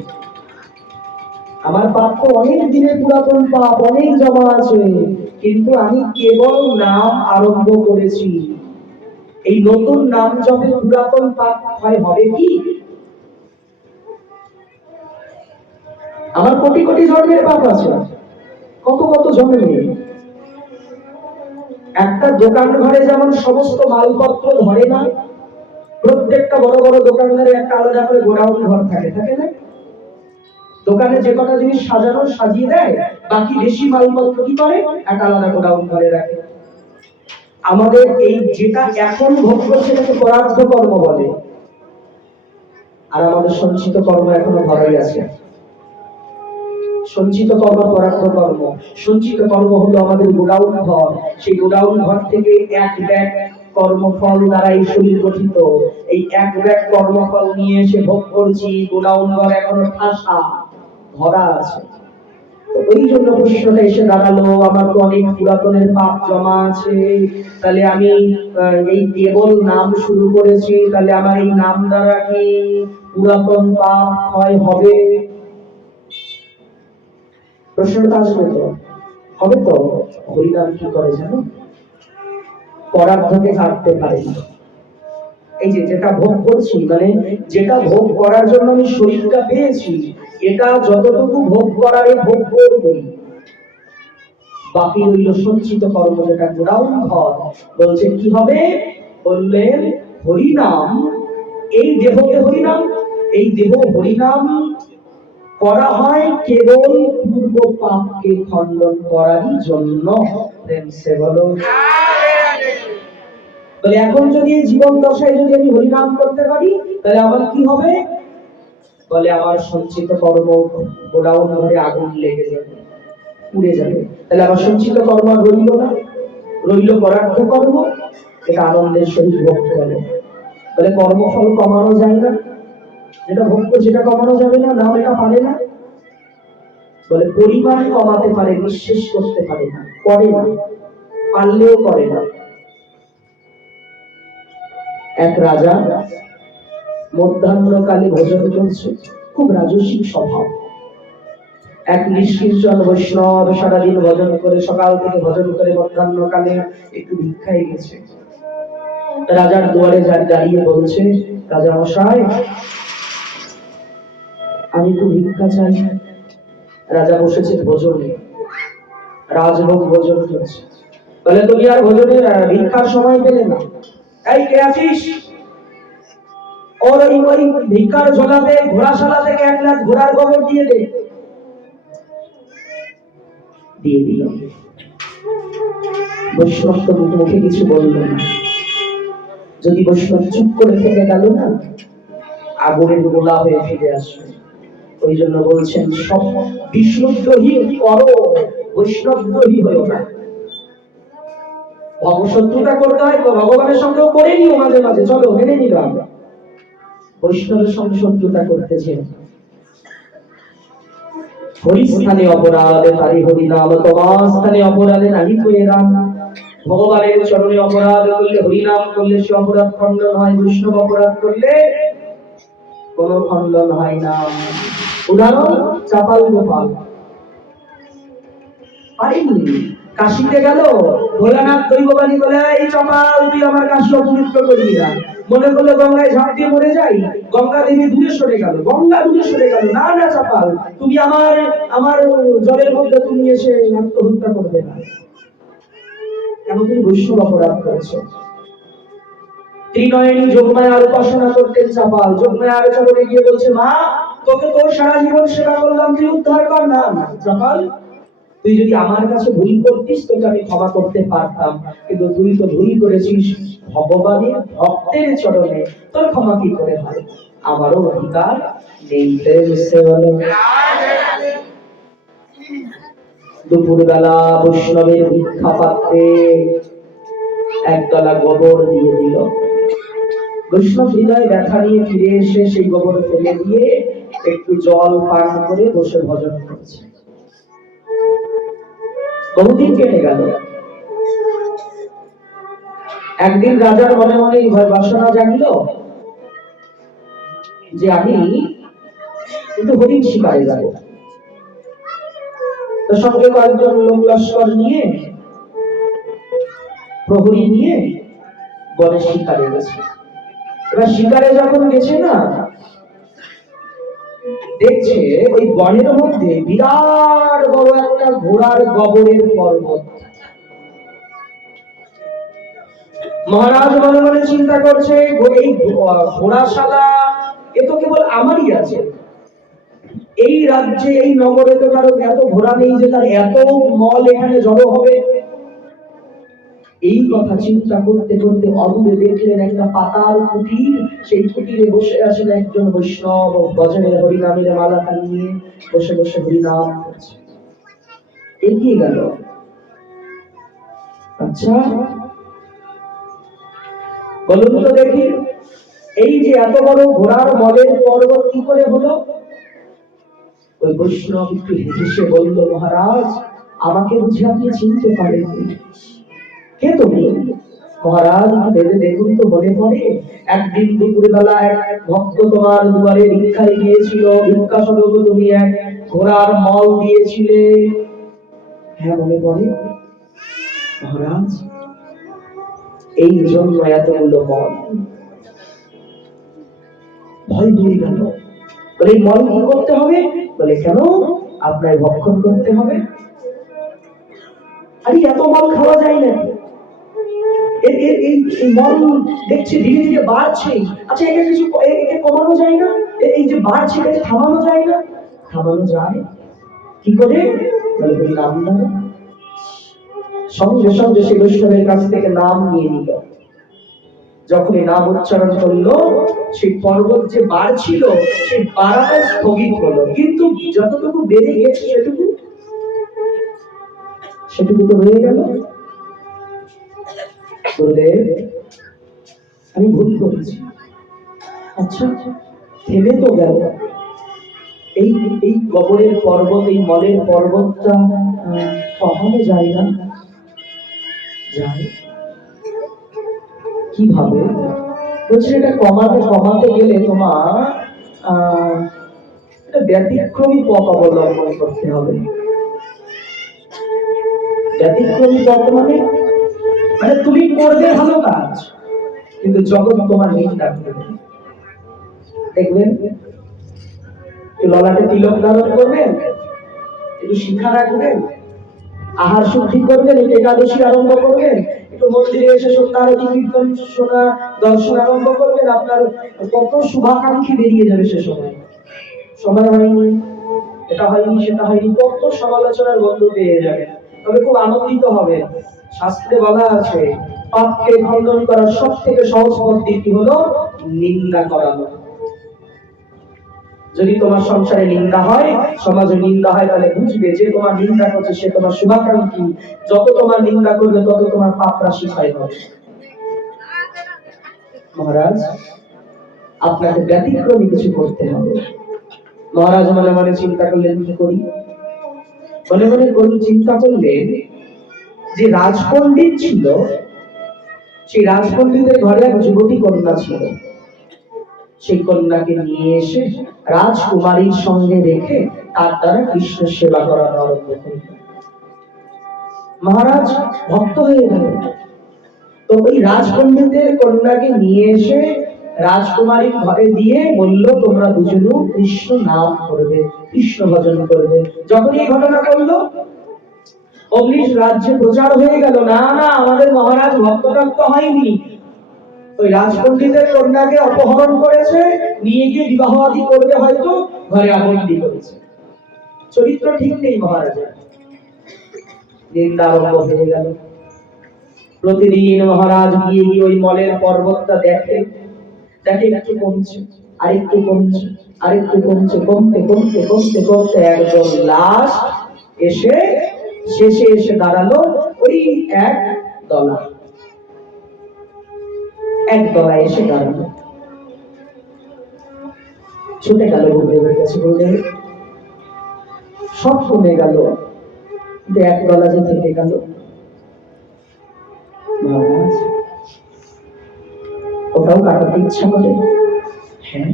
আমার পাপ তো অনেক দিনের পুরাতন পাপ, অনেক জমা আছে, কিন্তু আমি কেবল নাম আরম্ভ করেছি। এই নতুন নাম জপে পুরাতন পাপ ক্ষয় হবে কি? আমার কোটি কোটি জন্মের পাপ আছে, কত কত জন্মে। একটা দোকান ঘরে যেমন সমস্ত মালপত্র ধরে না, প্রত্যেকটা বড় বড় দোকানদারের একটা আলাদা করে গোডাউন ঘর থাকে, থাকে না? দোকানে যে কটা জিনিস সাজানো সাজিয়ে দেয়, বাকি বেশি মালপত্র কি করে? একটা আলাদা গোডাউন ঘরে রাখে। আমাদের এই যেটা এখন ভোগ করছে সেটাকে পরার্থ কর্ম বলে, আর আমাদের সঞ্চিত কর্ম এখনো ধরাই আছে। সঞ্চিত কর্ম পরার্থ কর্ম। সঞ্চিত কর্ম হলো আমাদের গোডাউন ঘর, সেই গোডাউন ঘর থেকে এক ব্যাগ কর্মফল দ্বারা এই শরীর গঠিত। এই এক ব্যাগ কর্মফল নিয়ে এসে ভোগ করছি, গোডাউন ঘর এখনো ঠাসা ভরা আছে। ওই জন্য প্রশ্নটা এসে দাঁড়ালো, আমার তো অনেক পুরাতনের পাপ জমা আছে, তাহলে আমি এই কেবল নাম শুরু করেছি, তাহলে আমার এই নাম দ্বারা কি পুরাতন পাপ ক্ষয় হবে? প্রশ্নটা আসবে তো, হবে তো। হরিনাম কি করে জানো? পরার্থকে কাটতে পারে না। এই যে যেটা ভোগ করছি, মানে যেটা ভোগ করার জন্য আমি শরীরটা পেয়েছি, এটা যতটুকু ভোগ করার ভোগ করবে, বাকি রইল সঞ্চিত কর্ম, যেটা গোডাউন ঘর। বলছে কি হবে? বললেন হরিনাম, এই দেহকে হরিনাম, এই দেহ হরিনাম করা হয় কেবল পূর্ব পাপকে খণ্ডন করারই জন্য। সে বলো বলে এখন যদি জীবন দশায় যদি আমি হরিনাম করতে পারি, তাহলে আমার কি হবে? বলে আমার সঞ্চিত কর্ম গোডাউন ঘরে আগুন লেগে যাবে, পুড়ে যাবে। তাহলে আমার সঞ্চিত কর্ম রইল না, রইল পরার্থ কর্ম। এটা আনন্দের সহিত ভোগ করে। বলে কর্মফল কমানো যায় না, যেটা ভোগ সেটা কমানো যাবে না, নাম এটা পারে না। বলে পরিমাণ কমাতে পারে, নিঃশেষ করতে পারে না, করে না, পারলেও করে না। এক রাজা মধ্যাহ্নকালে ভোজন করছে, খুব রাজসিক স্বভাব। এক নিষ্কিঞ্চন বৈষ্ণব সারাদিন ভজন করে, সকাল থেকে ভজন করে মধ্যাহ্নকালে একটু ভিক্ষায় গেছে। রাজার দুয়ারে দাঁড়িয়ে বলছে, রাজা মশাই আমি একটু ভিক্ষা চাই। রাজা বসেছে ভোজনে, রাজভোগ ভোজন করছে। বলে তুমি আর ভোজনের ভিক্ষার সময় পেলে না, এই কে আছিস? ওর ওই ভিক্ষার ঝোলাতে ঘোড়াশালা থেকে 1 লাখ ঘোড়ার গোবর দিয়ে দে। দিয়ে দিল। বৈষ্ণব তো মুখে কিছু বলল না। যদি বৈষ্ণব চুপ করে থেকে গেল না, আগুনের গোলা হয়ে ফিরে আসবে। ওই জন্য বলছেন সব বিষ্ণুদ্রোহী করো, বৈষ্ণবদ্রোহী হয়েও না। ভগশত্রুতা করতে হয় তো ভগবানের সঙ্গেও করে নিও মাঝে মাঝে, চলো মেনে নিলাম। বৈষ্ণবের সঙ্গে শত্রুতা করতেছে। হরিস্থানে অপরাধে তারি হরি নাম, তোমার স্থানে অপরাধে নাহি কয়ে রাম। ভগবানের চরণে অপরাধ করলে, হরিনাম করলে সে অপরাধ খণ্ডন হয়, বৈষ্ণব অপরাধ করলে কোন খণ্ডন হয় না। উদাহরণ চাপাল গোপাল পারেনি, কাশিতে গেল, ভোলানাথ দৈববাণী বলে এই চাপাল তুই আমার কাশি অপবিত্র করবি না। মনে করলে গঙ্গায় ঝাঁপ দিয়ে মরে যাই, গঙ্গা দেবী দূরে সরে গেল, গঙ্গা দূরে সরে গেল। না না চাপাল, তুমি আমার আমার জলের মধ্যে তুমি এসে আত্মহত্যা করবে না। কেন? তুমি বৈষ্ণব অপরাধ করেছো। ত্রিনয়নী যোগমায়ার উপাসনা করতেন চাপাল। যোগমায়ার চরণে গিয়ে বলছে, মা তোকে তো সারা জীবন সেবা করলাম, তুই উদ্ধার কর না। চাপাল তুই যদি আমার কাছে ভুল করতিস তোকে আমি ক্ষমা করতে পারতাম, কিন্তু তুই তো ভুল করেছিস ভগবানের ভক্তের চরণে, তোর ক্ষমা কি করে হয়? আমারও অধিকার নেই। দুপুরবেলা বৈষ্ণবের ভিক্ষা পাত্রে 1 গলা গোবর দিয়ে দিল। বৈষ্ণব হৃদয় ব্যথা নিয়ে ফিরে এসে সেই গোবর ফেলে দিয়ে একটু জল পান করে বসে ভজন করছে। বহুদিন কেটে গেল। একদিন রাজার মনে মনে বাসনা জাগল যে আমি কিন্তু হরিণ শিকারে যাব। তো সঙ্গে কয়েকজন লোক লস্কর নিয়ে, প্রহরী নিয়ে বনে শিকারে গেছে। এবার শিকারে যখন গেছে না, দেখছে ওই বনের মধ্যে বিরাট বড় একটা ঘোড়ার গোবরের পর্বত। মহারাজ মনে মনে চিন্তা করছে, এই ঘোড়াশালা এ তো কেবল আমারই আছে, এই রাজ্যে এই নগরে তো কারো এত ঘোড়া নেই যে তার এত মল এখানে জড়ো হবে। এই কথা চিন্তা করতে করতে অদূরে দেখলেন একটা পাতাল কুটির। সেই কুটিরে বসে আছেন একজন বৈষ্ণব, ভজনের হরিনামের মালা নিয়ে বসে বসে হরিনাম করছে। এগিয়ে গেল, আচ্ছা বলুন তো দেখি, এই যে এত বড় ঘোড়ার মলের পর্বত কি করে হলো? ওই বৈষ্ণব একটু হেসে বলল, মহারাজ আমাকে বুঝে আপনি চিনতে পারেননি? কে তুমি? মহারাজ ভেবে দেখুন তো মনে পড়ে একদিন দুপুরবেলা এক ভক্ত তোমার দুয়ারে ভিক্ষায় গিয়েছিল, ভিক্ষা স্বরূপ তুমি এক ঘোড়ার মল দিয়েছিলে। হ্যাঁ মনে পড়ে মহারাজ। এই জন্য এতগুলো মল। ভয় পেয়ে গেল, বলে এই মল কি করতে হবে? বলে কেন? আপনার ভক্ষণ করতে হবে। আরে এত মল খাওয়া যায় নাকি? এই মল দেখছি ধীরে ধীরে বাড়ছে। আচ্ছা একে কিছু একে কমানো যায় না? এই যে বাড়ছে এটাকে থামানো যায় না? থামানো যায় কি করে? বলে নাম দ্বারা। সঙ্গে সঙ্গে সে বৈষ্ণবের কাছ থেকে নাম নিয়ে নিল। যখন এই নাম উচ্চারণ করলো, সেই পর্বত যে বাড়ছিল সেই বাড়াটা স্থগিত হলো, কিন্তু যতটুকু বেড়ে গেছে সেটুকু তো রয়ে গেল। গুরুদেব, আমি ভুল করেছি। আচ্ছা থেমে তো গেল, এই এই কবরের পর্বত, এই মলের পর্বতটা কমানো যায় না? যায়। কিভাবে? বলছে এটা কমাতে গেলে তোমার একটা ব্যতিক্রমী পথ অবলম্বন করতে হবে। ব্যতিক্রমী পথ মানে মানে তুমি করবে ভালো কাজ, কিন্তু জগৎ তোমার নিন্দা করবে। দেখবেন ললাটে তিলক ধারণ করবেন, একটু শিক্ষা রাখবেন, আহার শুদ্ধি করবেন, একটু একাদশী আরম্ভ করবেন, একটু মন্দিরে এসে সন্ধ্যা আরতি কীর্তন শোনা দর্শন আরম্ভ করবেন, আপনার কত শুভাকাঙ্ক্ষী বেরিয়ে যাবে সে সময়। সময় হয়নি, এটা হয়নি, সেটা হয়নি, কত সমালোচনার বন্ধু পেয়ে যাবে। তবে খুব আনন্দিত হবে। শাস্ত্রে বলা আছে পাপকে খণ্ডন করার সব থেকে সহজ পদ্ধতি হলো নিন্দা করানো। যদি তোমার সংসারে নিন্দা হয়, সমাজে নিন্দা হয়, তাহলে বুঝবে যে তোমার নিন্দা করছে সে তোমার শুভাকাঙ্ক্ষী। যত তোমার নিন্দা করবে তত তোমার পাপ রাশি ক্ষয় হবে। মহারাজ, আপনাকে ব্যতিক্রমী কিছু করতে হবে। মহারাজ মনে মনে চিন্তা করলেন কি করি? মনে মনে চিন্তা করলেন যে রাজপণ্ডিত ছিল, সেই রাজপণ্ডিতের ঘরে এক যুবতী কন্যা ছিল। সেই কন্যাকে নিয়ে এসে রাজকুমারীর সঙ্গে রেখে তার দ্বারা কৃষ্ণ সেবা করানো আরম্ভ করল। মহারাজ ভক্ত হয়ে গেল। তো ওই রাজপণ্ডিতের কন্যাকে নিয়ে এসে রাজকুমারীর ঘরে দিয়ে বলল তোমরা দুজনও কৃষ্ণ নাম করবে, কৃষ্ণ ভজন করবে। যখন এই ঘটনা করলো, অমনি রাজ্যে প্রচার হয়ে গেল, না না আমাদের মহারাজ ভক্তভক্ত হয়নি, ওই রাজপণ্ডিতের কন্যাকে অপহরণ করেছে, নিয়ে গিয়ে বিবাহ আদি করবে, হয়তো ঘরে আবদ্ধি করেছে। চরিত্র ঠিক নেই মহারাজের। নিন্দা আরম্ভ হয়ে গেল। প্রতিদিন মহারাজ গিয়ে গিয়ে ওই মলের পর্বতটা দেখে, একটু কমছে, আরেকটু কমছে, আরেকটু কমছে, কমতে কমতে কমতে কমতে একদম লাস্ট শেষে এসে দাঁড়ালো ওই এক দলায় এসে দাঁড়ালো। ছুটে গেল গুরুদেবের কাছে, গুরুদেব সব কমে গেল, কিন্তু এক দলা যে থেকে গেল। মহারাজ ওটাও কাটাতে ইচ্ছা করে? হ্যাঁ,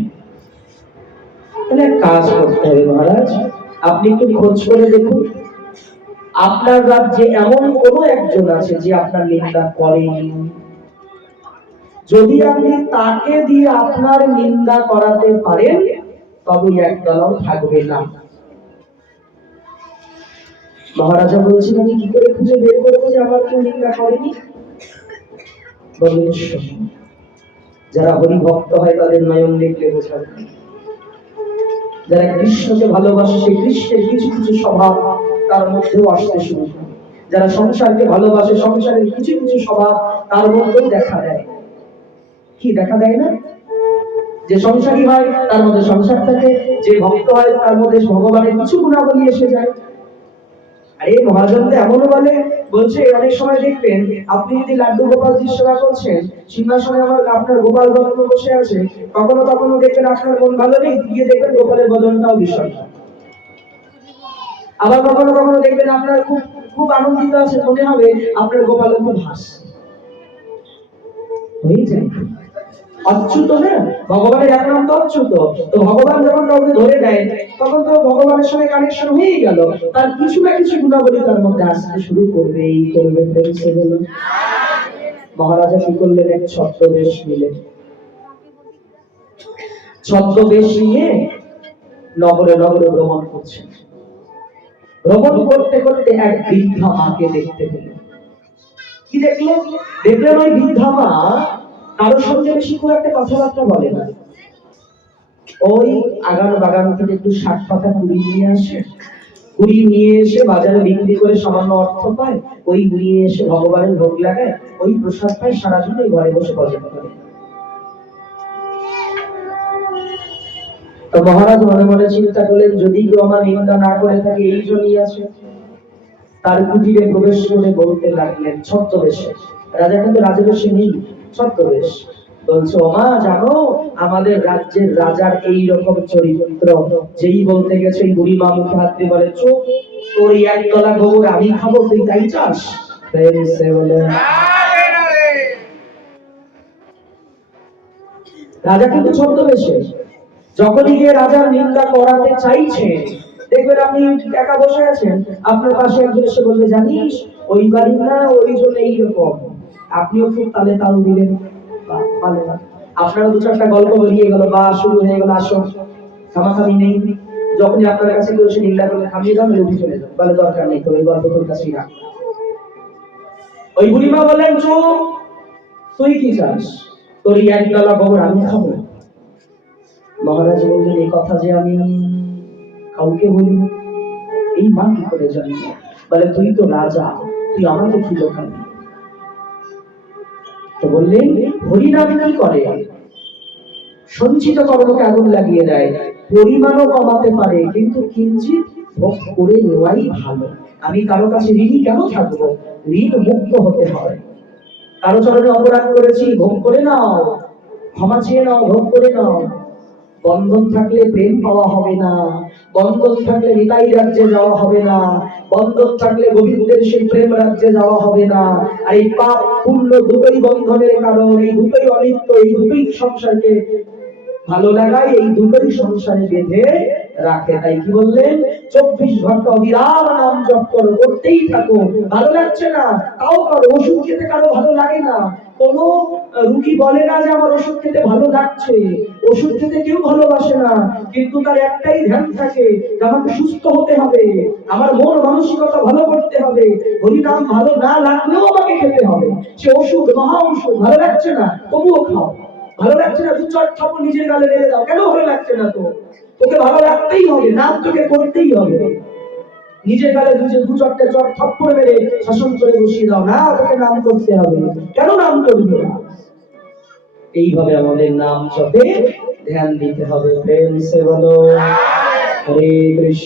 তাহলে এক কাজ করতে হবে মহারাজ, আপনি একটু খোঁজ করে দেখুন আপনার রাজ্যে এমন কোন একজন আছে যে আপনার নিন্দা করেনি। যদি আপনি তাকে দিয়ে আপনার নিন্দা করাতে পারেন তবে একদলও থাকবে না। মহারাজা বলছেন আমি কি করে খুঁজে বের করবো যে আমার কেউ নিন্দা করেনি? যারা হরি ভক্ত হয় তাদের নয়ন দেখলে বোঝা যায়। যারা কৃষ্ণকে ভালোবাসে সেই কৃষ্ণের কিছু কিছু স্বভাব তার মধ্যেও আসতে শুরু করে। যারা সংসারকে ভালোবাসে সংসারের কিছু কিছু স্বভাব তার মধ্যেও দেখা দেয়। কি দেখা দেয় না? যে সংসারী হয় তার মধ্যে সংসার থাকে, যে ভক্ত হয় তার মধ্যে ভগবানের কিছু গুণাবলী এসে যায়। আর এই মহাজনটা এমনও বলছে অনেক সময় দেখবেন আপনি যদি লাড্ডু গোপালজির সেবা করছেন, সিংহাসনে আপনার গোপাল ভক্ত বসে আছে, কখনো কখনো দেখবেন আপনার মন ভালো নেই, গিয়ে দেখবেন গোপালের ভজনটাও ভীষণ। আবার কখনো কখনো দেখবেন আপনার খুব খুব আনন্দিত আছে, মনে হবে আপনার গোপাল খুব হাসছে। অচ্যুত না, ভগবানের এক নাম তো অচ্যুত। তো ভগবান যখন কাউকে ধরে নেয় তখন তো ভগবানের সঙ্গে কানেকশন হয়েই গেল, তার কিছু না কিছু গুণাবলী তার মধ্যে আসতে শুরু করবে। এই করবে মহারাজা কি করলেন, এক ছদ্মবেশ নিলেন। ছদ্মবেশ নিয়ে নগরে নগরে ভ্রমণ করছেন। ভ্রমণ করতে করতে এক বৃদ্ধা মাকে দেখতে পেলেন। কি দেখলেন? দেখলেন ওই বৃদ্ধা মা কারোর সঙ্গে বেশি খুব একটা কথাবার্তা বলে না। ওই আগান বাগান থেকে একটু শাক পাতা কুড়ি নিয়ে আসে, কুড়ি নিয়ে এসে বাজারে বিক্রি করে সামান্য অর্থ পায়, ওই নিয়ে এসে ভগবানের ভোগ লাগায়, ওই প্রসাদ পায়, সারাদিন ওই ঘরে বসে ভজন করে। তো মহারাজ মনে মনে চিন্তা করলেন, যদি কেউ আমার নিন্দা না করে থাকে এই জন্যই আছে। তার কুটিরে প্রবেশ করে বলতে লাগলেন ছদ্মবেশে, রাজা কিন্তু রাজবেশে নেই, ছদ্মবেশ। বলছে, ও মা জানো আমাদের রাজ্যের রাজার এই রকম চরিত্র। যেই বলতে গেছে এই বুড়ি মা মুখে হাত দিয়ে বলে, চুপ, তোর এক তলা গোবর আমি খাবো, তুই তাই চাস? রাজা কিন্তু ছদ্মবেশে। যখনই গিয়ে রাজার নিন্দা করাতে চাইছে, দেখবেন আপনি একা বসে আছেন, আপনার পাশে একজন এসে বলবে, জানিস ওই বাড়ি না ওই জন্য এইরকম। আপনিও খুব তালে তাল দিলেন, ভালো না, আপনারও দু চারটা গল্প বেরিয়ে গেল, বা শুরু হয়ে গেল, আসো খামাখামি নেই। যখনই আপনার কাছে কেউ এসে নিন্দা করলে থামিয়ে দাও, উঠে চলে যাও, বলে দরকার নেই, তো এই গল্প তোর কাছেই রাখ। ওই বুড়িমা বললেন, চুপ, তুই কি চাস? তোর এক ডালা গোবর আমি খাবো? মহারাজ বললেন, এই কথা যে আমি কাউকে বলি। এই মা কি করে জানি? বলে, তুই তো রাজা, তুই আমাকে কি লোকাবি? তো বললেন, হরিনাম কি করে? সঞ্চিত কর্মকে আগুন লাগিয়ে দেয়, পরিমাণও কমাতে পারে, কিন্তু কিঞ্চিত ভোগ করে নেওয়াই ভালো। আমি কারো কাছে ঋণী কেন থাকবো? ঋণ মুক্ত হতে হয়। কারো চরণে অপরাধ করেছি, ভোগ করে নাও, ক্ষমা চেয়ে নাও, ভোগ করে নাও। বন্ধন থাকলে প্রেম পাওয়া হবে না, বন্ধন থাকলে নিতাই রাজ্যে যাওয়া হবে না, বন্ধন থাকলে গোবিন্দের সেই প্রেম রাজ্যে যাওয়া হবে না। আর এই পাপ পুণ্য দুটোই বন্ধনের কারণ, এই দুটোই অনিত্য, এই দুটোই সংসারকে ভালো লাগায়, এই দুটোই সংসারে বেঁধে রাখে। তাই কি বললেন, 24 ঘন্টা অবিরাম নাম জপ করো, করতেই থাকো। ভালো লাগছে না তাও করো। ওষুধ খেতে কারো ভালো লাগে না, কোন রুগী বলে না যে আমার ওষুধ খেতে ভালো লাগছে। ওষুধ খেতে কেউ ভালোবাসে না, কিন্তু তার একটাই ধ্যান থাকে যে আমাকে সুস্থ হতে হবে, আমার মন মানসিকতা ভালো করতে হবে। হরিনাম ভালো না লাগলেও আমাকে খেতে হবে। সে ওষুধ, মহা ওষুধ, ভালো লাগছে না তবুও খাও। ভালো লাগছে না, দু চার থাপ্পড় নিজের গালে মেরে দাও। কেন ভালো লাগছে না? তো তোকে ভালো লাগতেই হবে, নাম তোকে করতেই হবে। নিজের গালে দু চারটে চট থাপ্পড় মেরে শাসন করে বসিয়ে দাও, না তোকে নাম করতে হবে। কেন নাম করবে না? এইভাবে আমাদের নাম জপে ধ্যান দিতে হবে। প্রেম সে বলো হরে কৃষ্ণ।